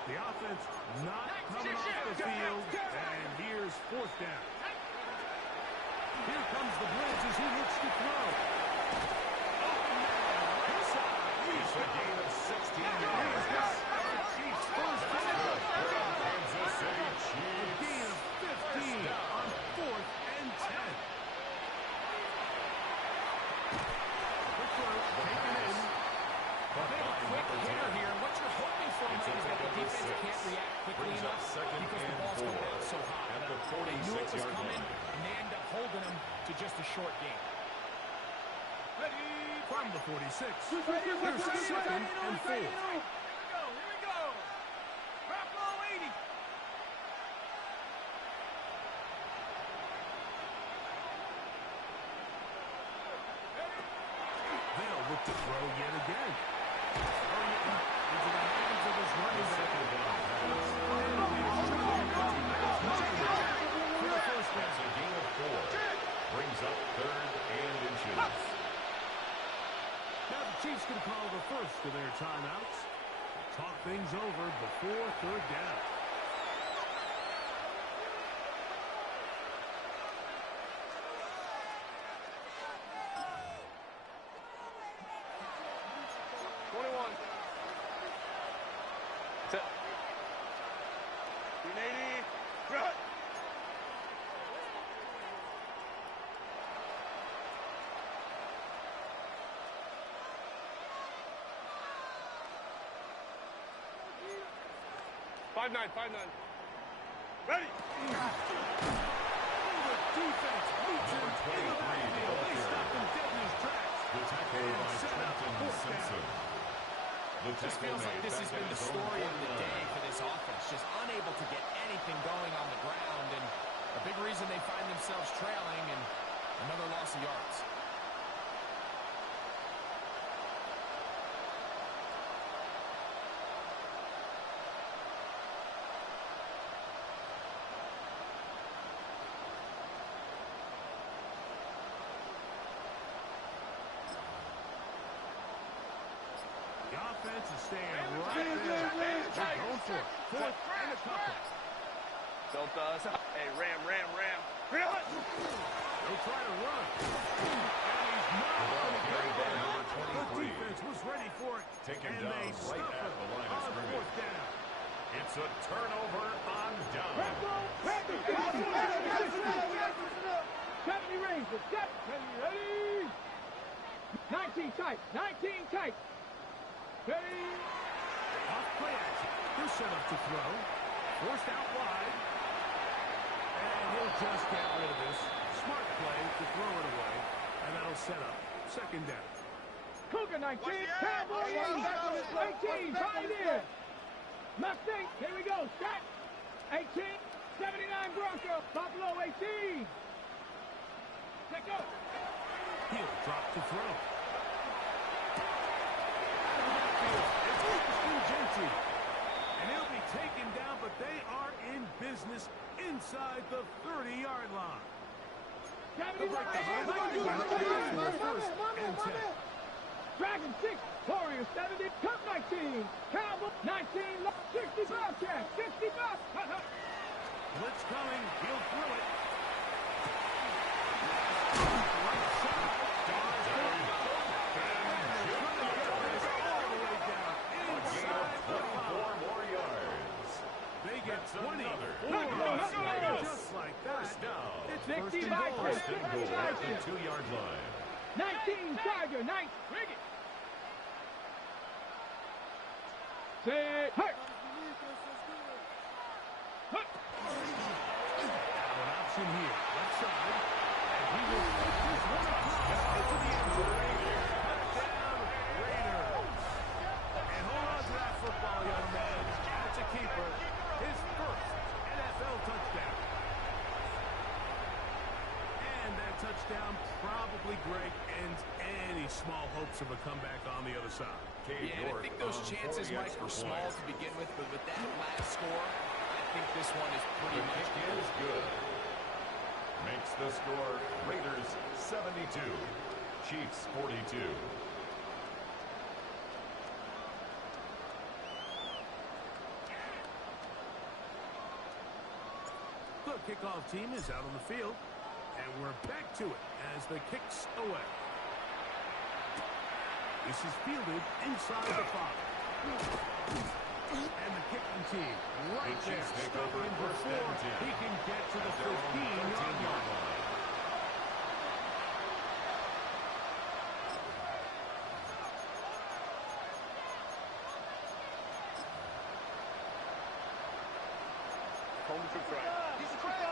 The offense not coming off the field, and here's 4th down. Here comes the blitz as he looks to throw. Open man, inside. It's a gain of 16 Here's yards. the Chiefs' 1st down. Kansas City A Chiefs. gain of 15 on 4th and 10. The throw taken in. Quick hitter here, and what you're hoping for is that the defense can't react quickly Brings up enough 2nd because the and ball's 4 coming out so high. at the They knew it was 46-yard coming, line. and they end up holding them to just a short game. From the 46, here's 2nd and 4. Here we go. Bravo 80. They'll look to throw yet again. Throwing it into the hands of his running back. For the 1st down. It's a gain of 4. Brings up 3rd and inches. Now the Chiefs can call the first of their timeouts. Talk things over before 3rd down. Five nine. Ready. The defense meets him in the backfield. They stop him dead in his tracks. The tackle by Trenton Simpson. The Just tackle feels like made this back has been at the his own story of the 49. day for this offense. Just unable to get anything going on the ground, and a big reason they find themselves trailing and another loss of yards. The offense is staying right there. They're going for it. 4th and a couple. Hey, ram. They try to run. And he's not going to get Carried by it. number The 23. defense was ready for it. Taken and down they right stuff at it the line of on scrimmage. 4th down. It's a turnover on down. 70 Rangers. Ready. 19 tight. Ready. Off play action. They're set up to throw. Forced out wide. And he'll just get rid of this. Smart play to throw it away. And that'll set up 2nd down. Cougar 19. Cowboy 18. Pioneer. Mustang. Here we go. Shot. 18. 79 Bronco. Buffalo 18. Check go. He'll drop to throw. It's Lucas Genty. And he'll be taken down, but they are in business inside the 30-yard line. Dragon 6, Warrior 70, Cup 19, Cowboy 19, 65 check, 65. Blitz coming, he'll throw it. They get 20. Just like that. It's 65 First and goal at the 2-yard line. 19, Tiger, 9. Bring it. Say, hurt. Hurt. Now an option here, left side. And he will take this one across into the end zone. Touchdown, Raiders. And hold on to that football, young man. That's a keeper. His first NFL touchdown. And that touchdown probably, Greg, ends any small hopes of a comeback on the other side. Yeah, and I think those chances, Mike, were small to begin with, but with that last score, I think this one is pretty much Kick is good. Makes the score Raiders 72, Chiefs 42. The kickoff team is out on the field, and we're back to it as the kick's away. This is fielded inside the 5. And the kicking team right The there, Chiefs take stopping over him first before and 10. he can get to the Their own 15-yard 14-yard line. line. Home to Frank. He's cracked.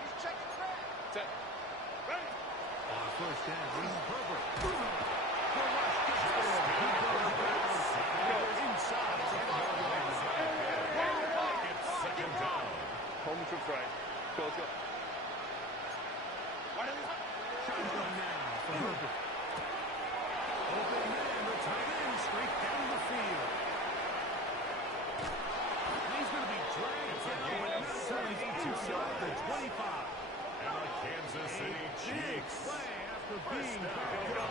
He's checking crack. Set. Ready. On first down, he's Herbert. The rush gets there. He goes back inside. It's second down. Home to Frank. Close up. Shotgun now for Herbert. Open man, the tight end, straight down the field. And he's going to be dragged down inside the 25. And the Kansas City Big Chiefs. play after being down. backed up.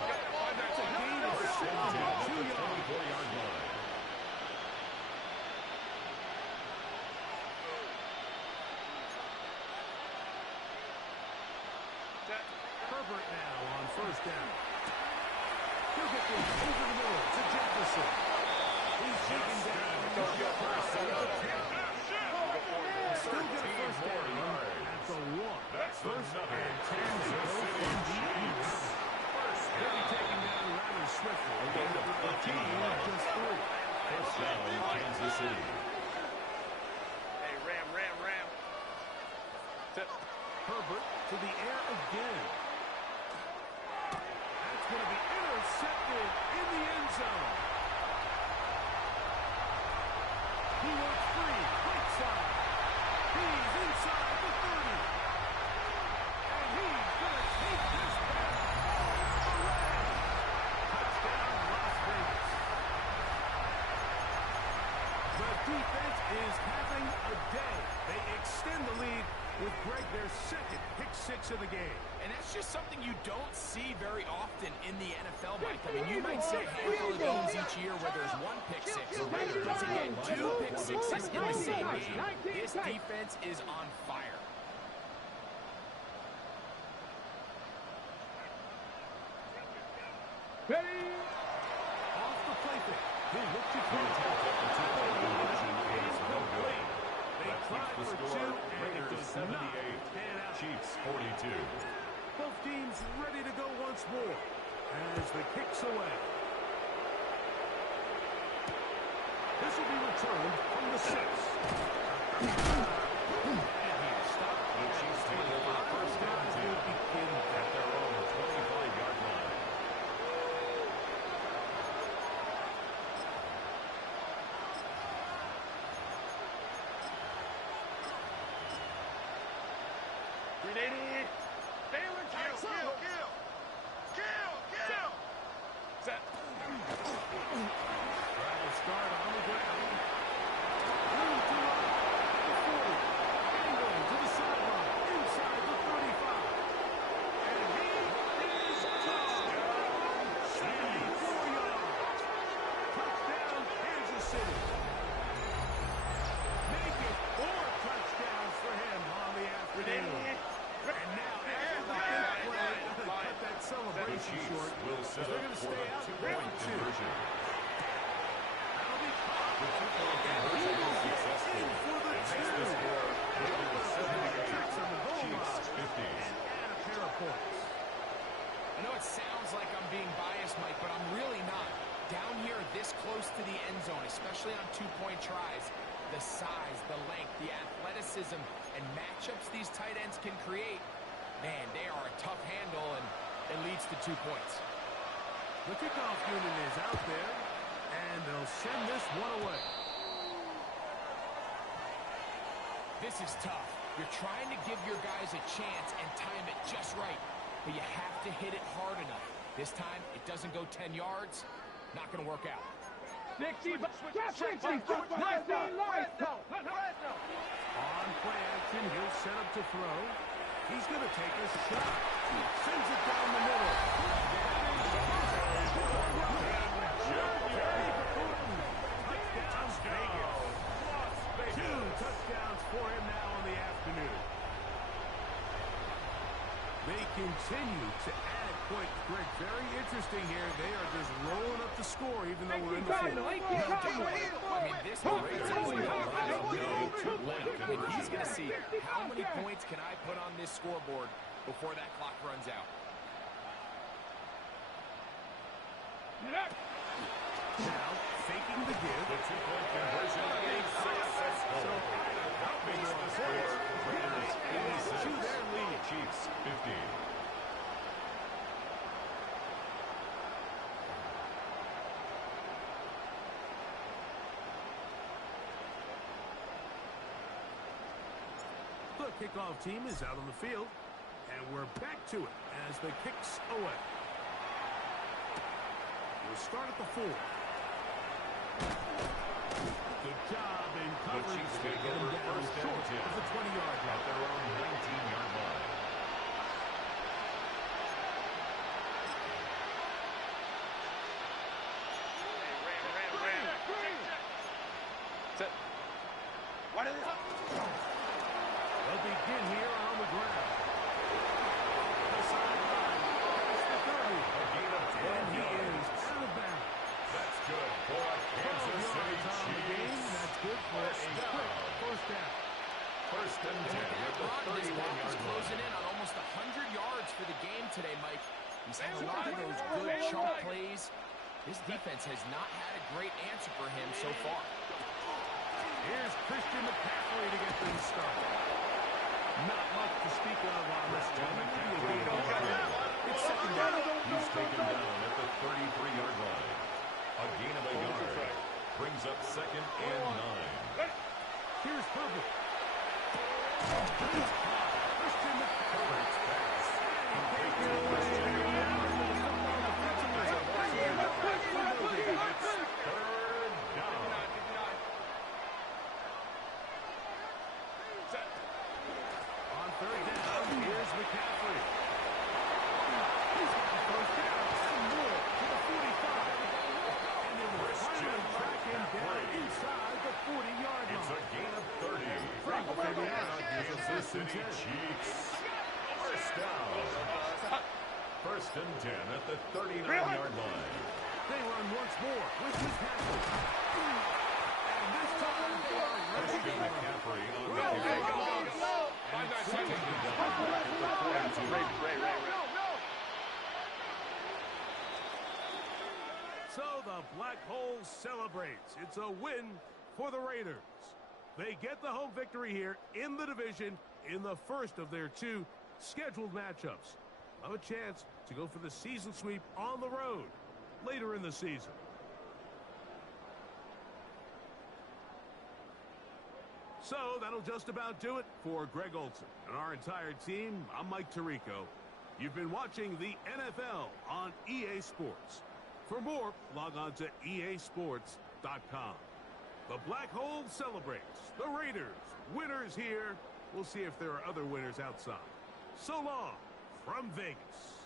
That's a gain of 72 yards. 24-yard line. Herbert now on first down. He'll get this over the middle to Jefferson. He's taken down. Still get a first down at the 1. That's First another and 10 to go Kansas from the City Chiefs. east. First They'll be down. taken down rather swiftly. A gain of 13 at just 3. First down, Kansas City. Hey, Ram. Set. Herbert to the air again. That's going to be intercepted in the end zone. He works free, right side. He's inside the 30. And he's going to take this back. Hooray! Touchdown, Las Vegas. The defense is having a day. They extend the lead with Greg their second pick-6 of the game. And that's just something you don't see very often in the NFL, Mike. I mean, you might see a handful of games each year where there's 1 pick-6. Raiders again, 2 pick-6s in the same game. This defense is on fire. Ready. Off the play fake. He'll look to throw. They tried The for 2, score, and it Raiders does not 78, pan out. Chiefs 42. Both teams ready to go once more as the kick's away. This will be returned from the 6. And he's stopped. The Chiefs take over first down Will begin at their own 25-yard line. Ready. Baylor takes kill. Set. Trying to start on the ground. Room to run. The 40. Angle to the sideline. Inside the 35. And he is gone. 74 yards. Touchdown, Kansas City. Make it 4 touchdowns for him on the afternoon. And now, after the big play, cut that celebration short. Will set They're up going to for stay a out and grab two-point it, too. conversion. That'll be caught. The two-point conversion is successful. For the It makes two. the score Baylor 78, Tricks on the goal Chiefs line. 50. And add a pair of points. I know it sounds like I'm being biased, Mike, but I'm really not. Down here, this close to the end zone, especially on two-point tries, the size, the length, the athleticism, and matchups these tight ends can create, man, they are a tough handle, and it leads to 2 points. The kickoff unit is out there, and they'll send this one away. This is tough. You're trying to give your guys a chance and time it just right, but you have to hit it hard enough. This time, it doesn't go 10 yards. Not going to work out. 60, 60, 19 lights. On play action, he'll set up to throw. He's going to take a shot. Sends it down the middle. Touchdown, Vegas. 2 touchdowns for him now in the afternoon. They continue to add points. Greg, very interesting here. They are just rolling up the score even though we're in the fourth. I mean, this offense is going to go to length, and he's going to see how many points can I put on this scoreboard before that clock runs out. Now, faking the give. The two-point conversion is successful. That makes the score Raiders 86, To their lead. Chiefs 50. The kickoff team is out on the field, and we're back to it as the kick's away. We'll start at the 4. Good job in The coverage. Chiefs They take get him over down first and short 10 of the 20-yard at line. their own 19-yard line. Set. What is it? They'll begin here on the ground. The sideline. It's the 30. A gain of 12 And he yards. is out of bounds. That's good for a 12 Kansas City yards on the game. Chiefs. That's good for a quick first down. First and 10 That at the run, this clock is 31-yard closing line. in on almost 100 yards for the game today, Mike. He's had a lot of those good chunk plays. This defense has not had a great answer for him so far. Here's Christian McCaffrey to get things started. Not much to speak of on this one. It's second down. He's taken down at the 33-yard line. A gain of a yard brings up second and 9. Here's Herbert. Christian McCaffrey's pass. Complete to Christian. Third down. On third down, here's McCaffrey. He's got the first down. And more to the 45. And they will finally track him down inside the 40-yard line. It's a gain of 30. Kansas City Chiefs. First down. First and 10 at the 39-yard line. They run once more with McCaffrey. And this time they are ready to Christian go. McCaffrey on the kickoff. And it's taken down at the 42. So the Black Hole celebrates. It's a win for the Raiders. They get the home victory here in the division in the first of their 2 scheduled matchups. Have a chance to go for the season sweep on the road later in the season. So that'll just about do it for Greg Olson and our entire team. I'm Mike Tirico. You've been watching the NFL on EA Sports. For more, log on to easports.com. The Black Hole celebrates. The Raiders, winners here. We'll see if there are other winners outside. So long from Vegas.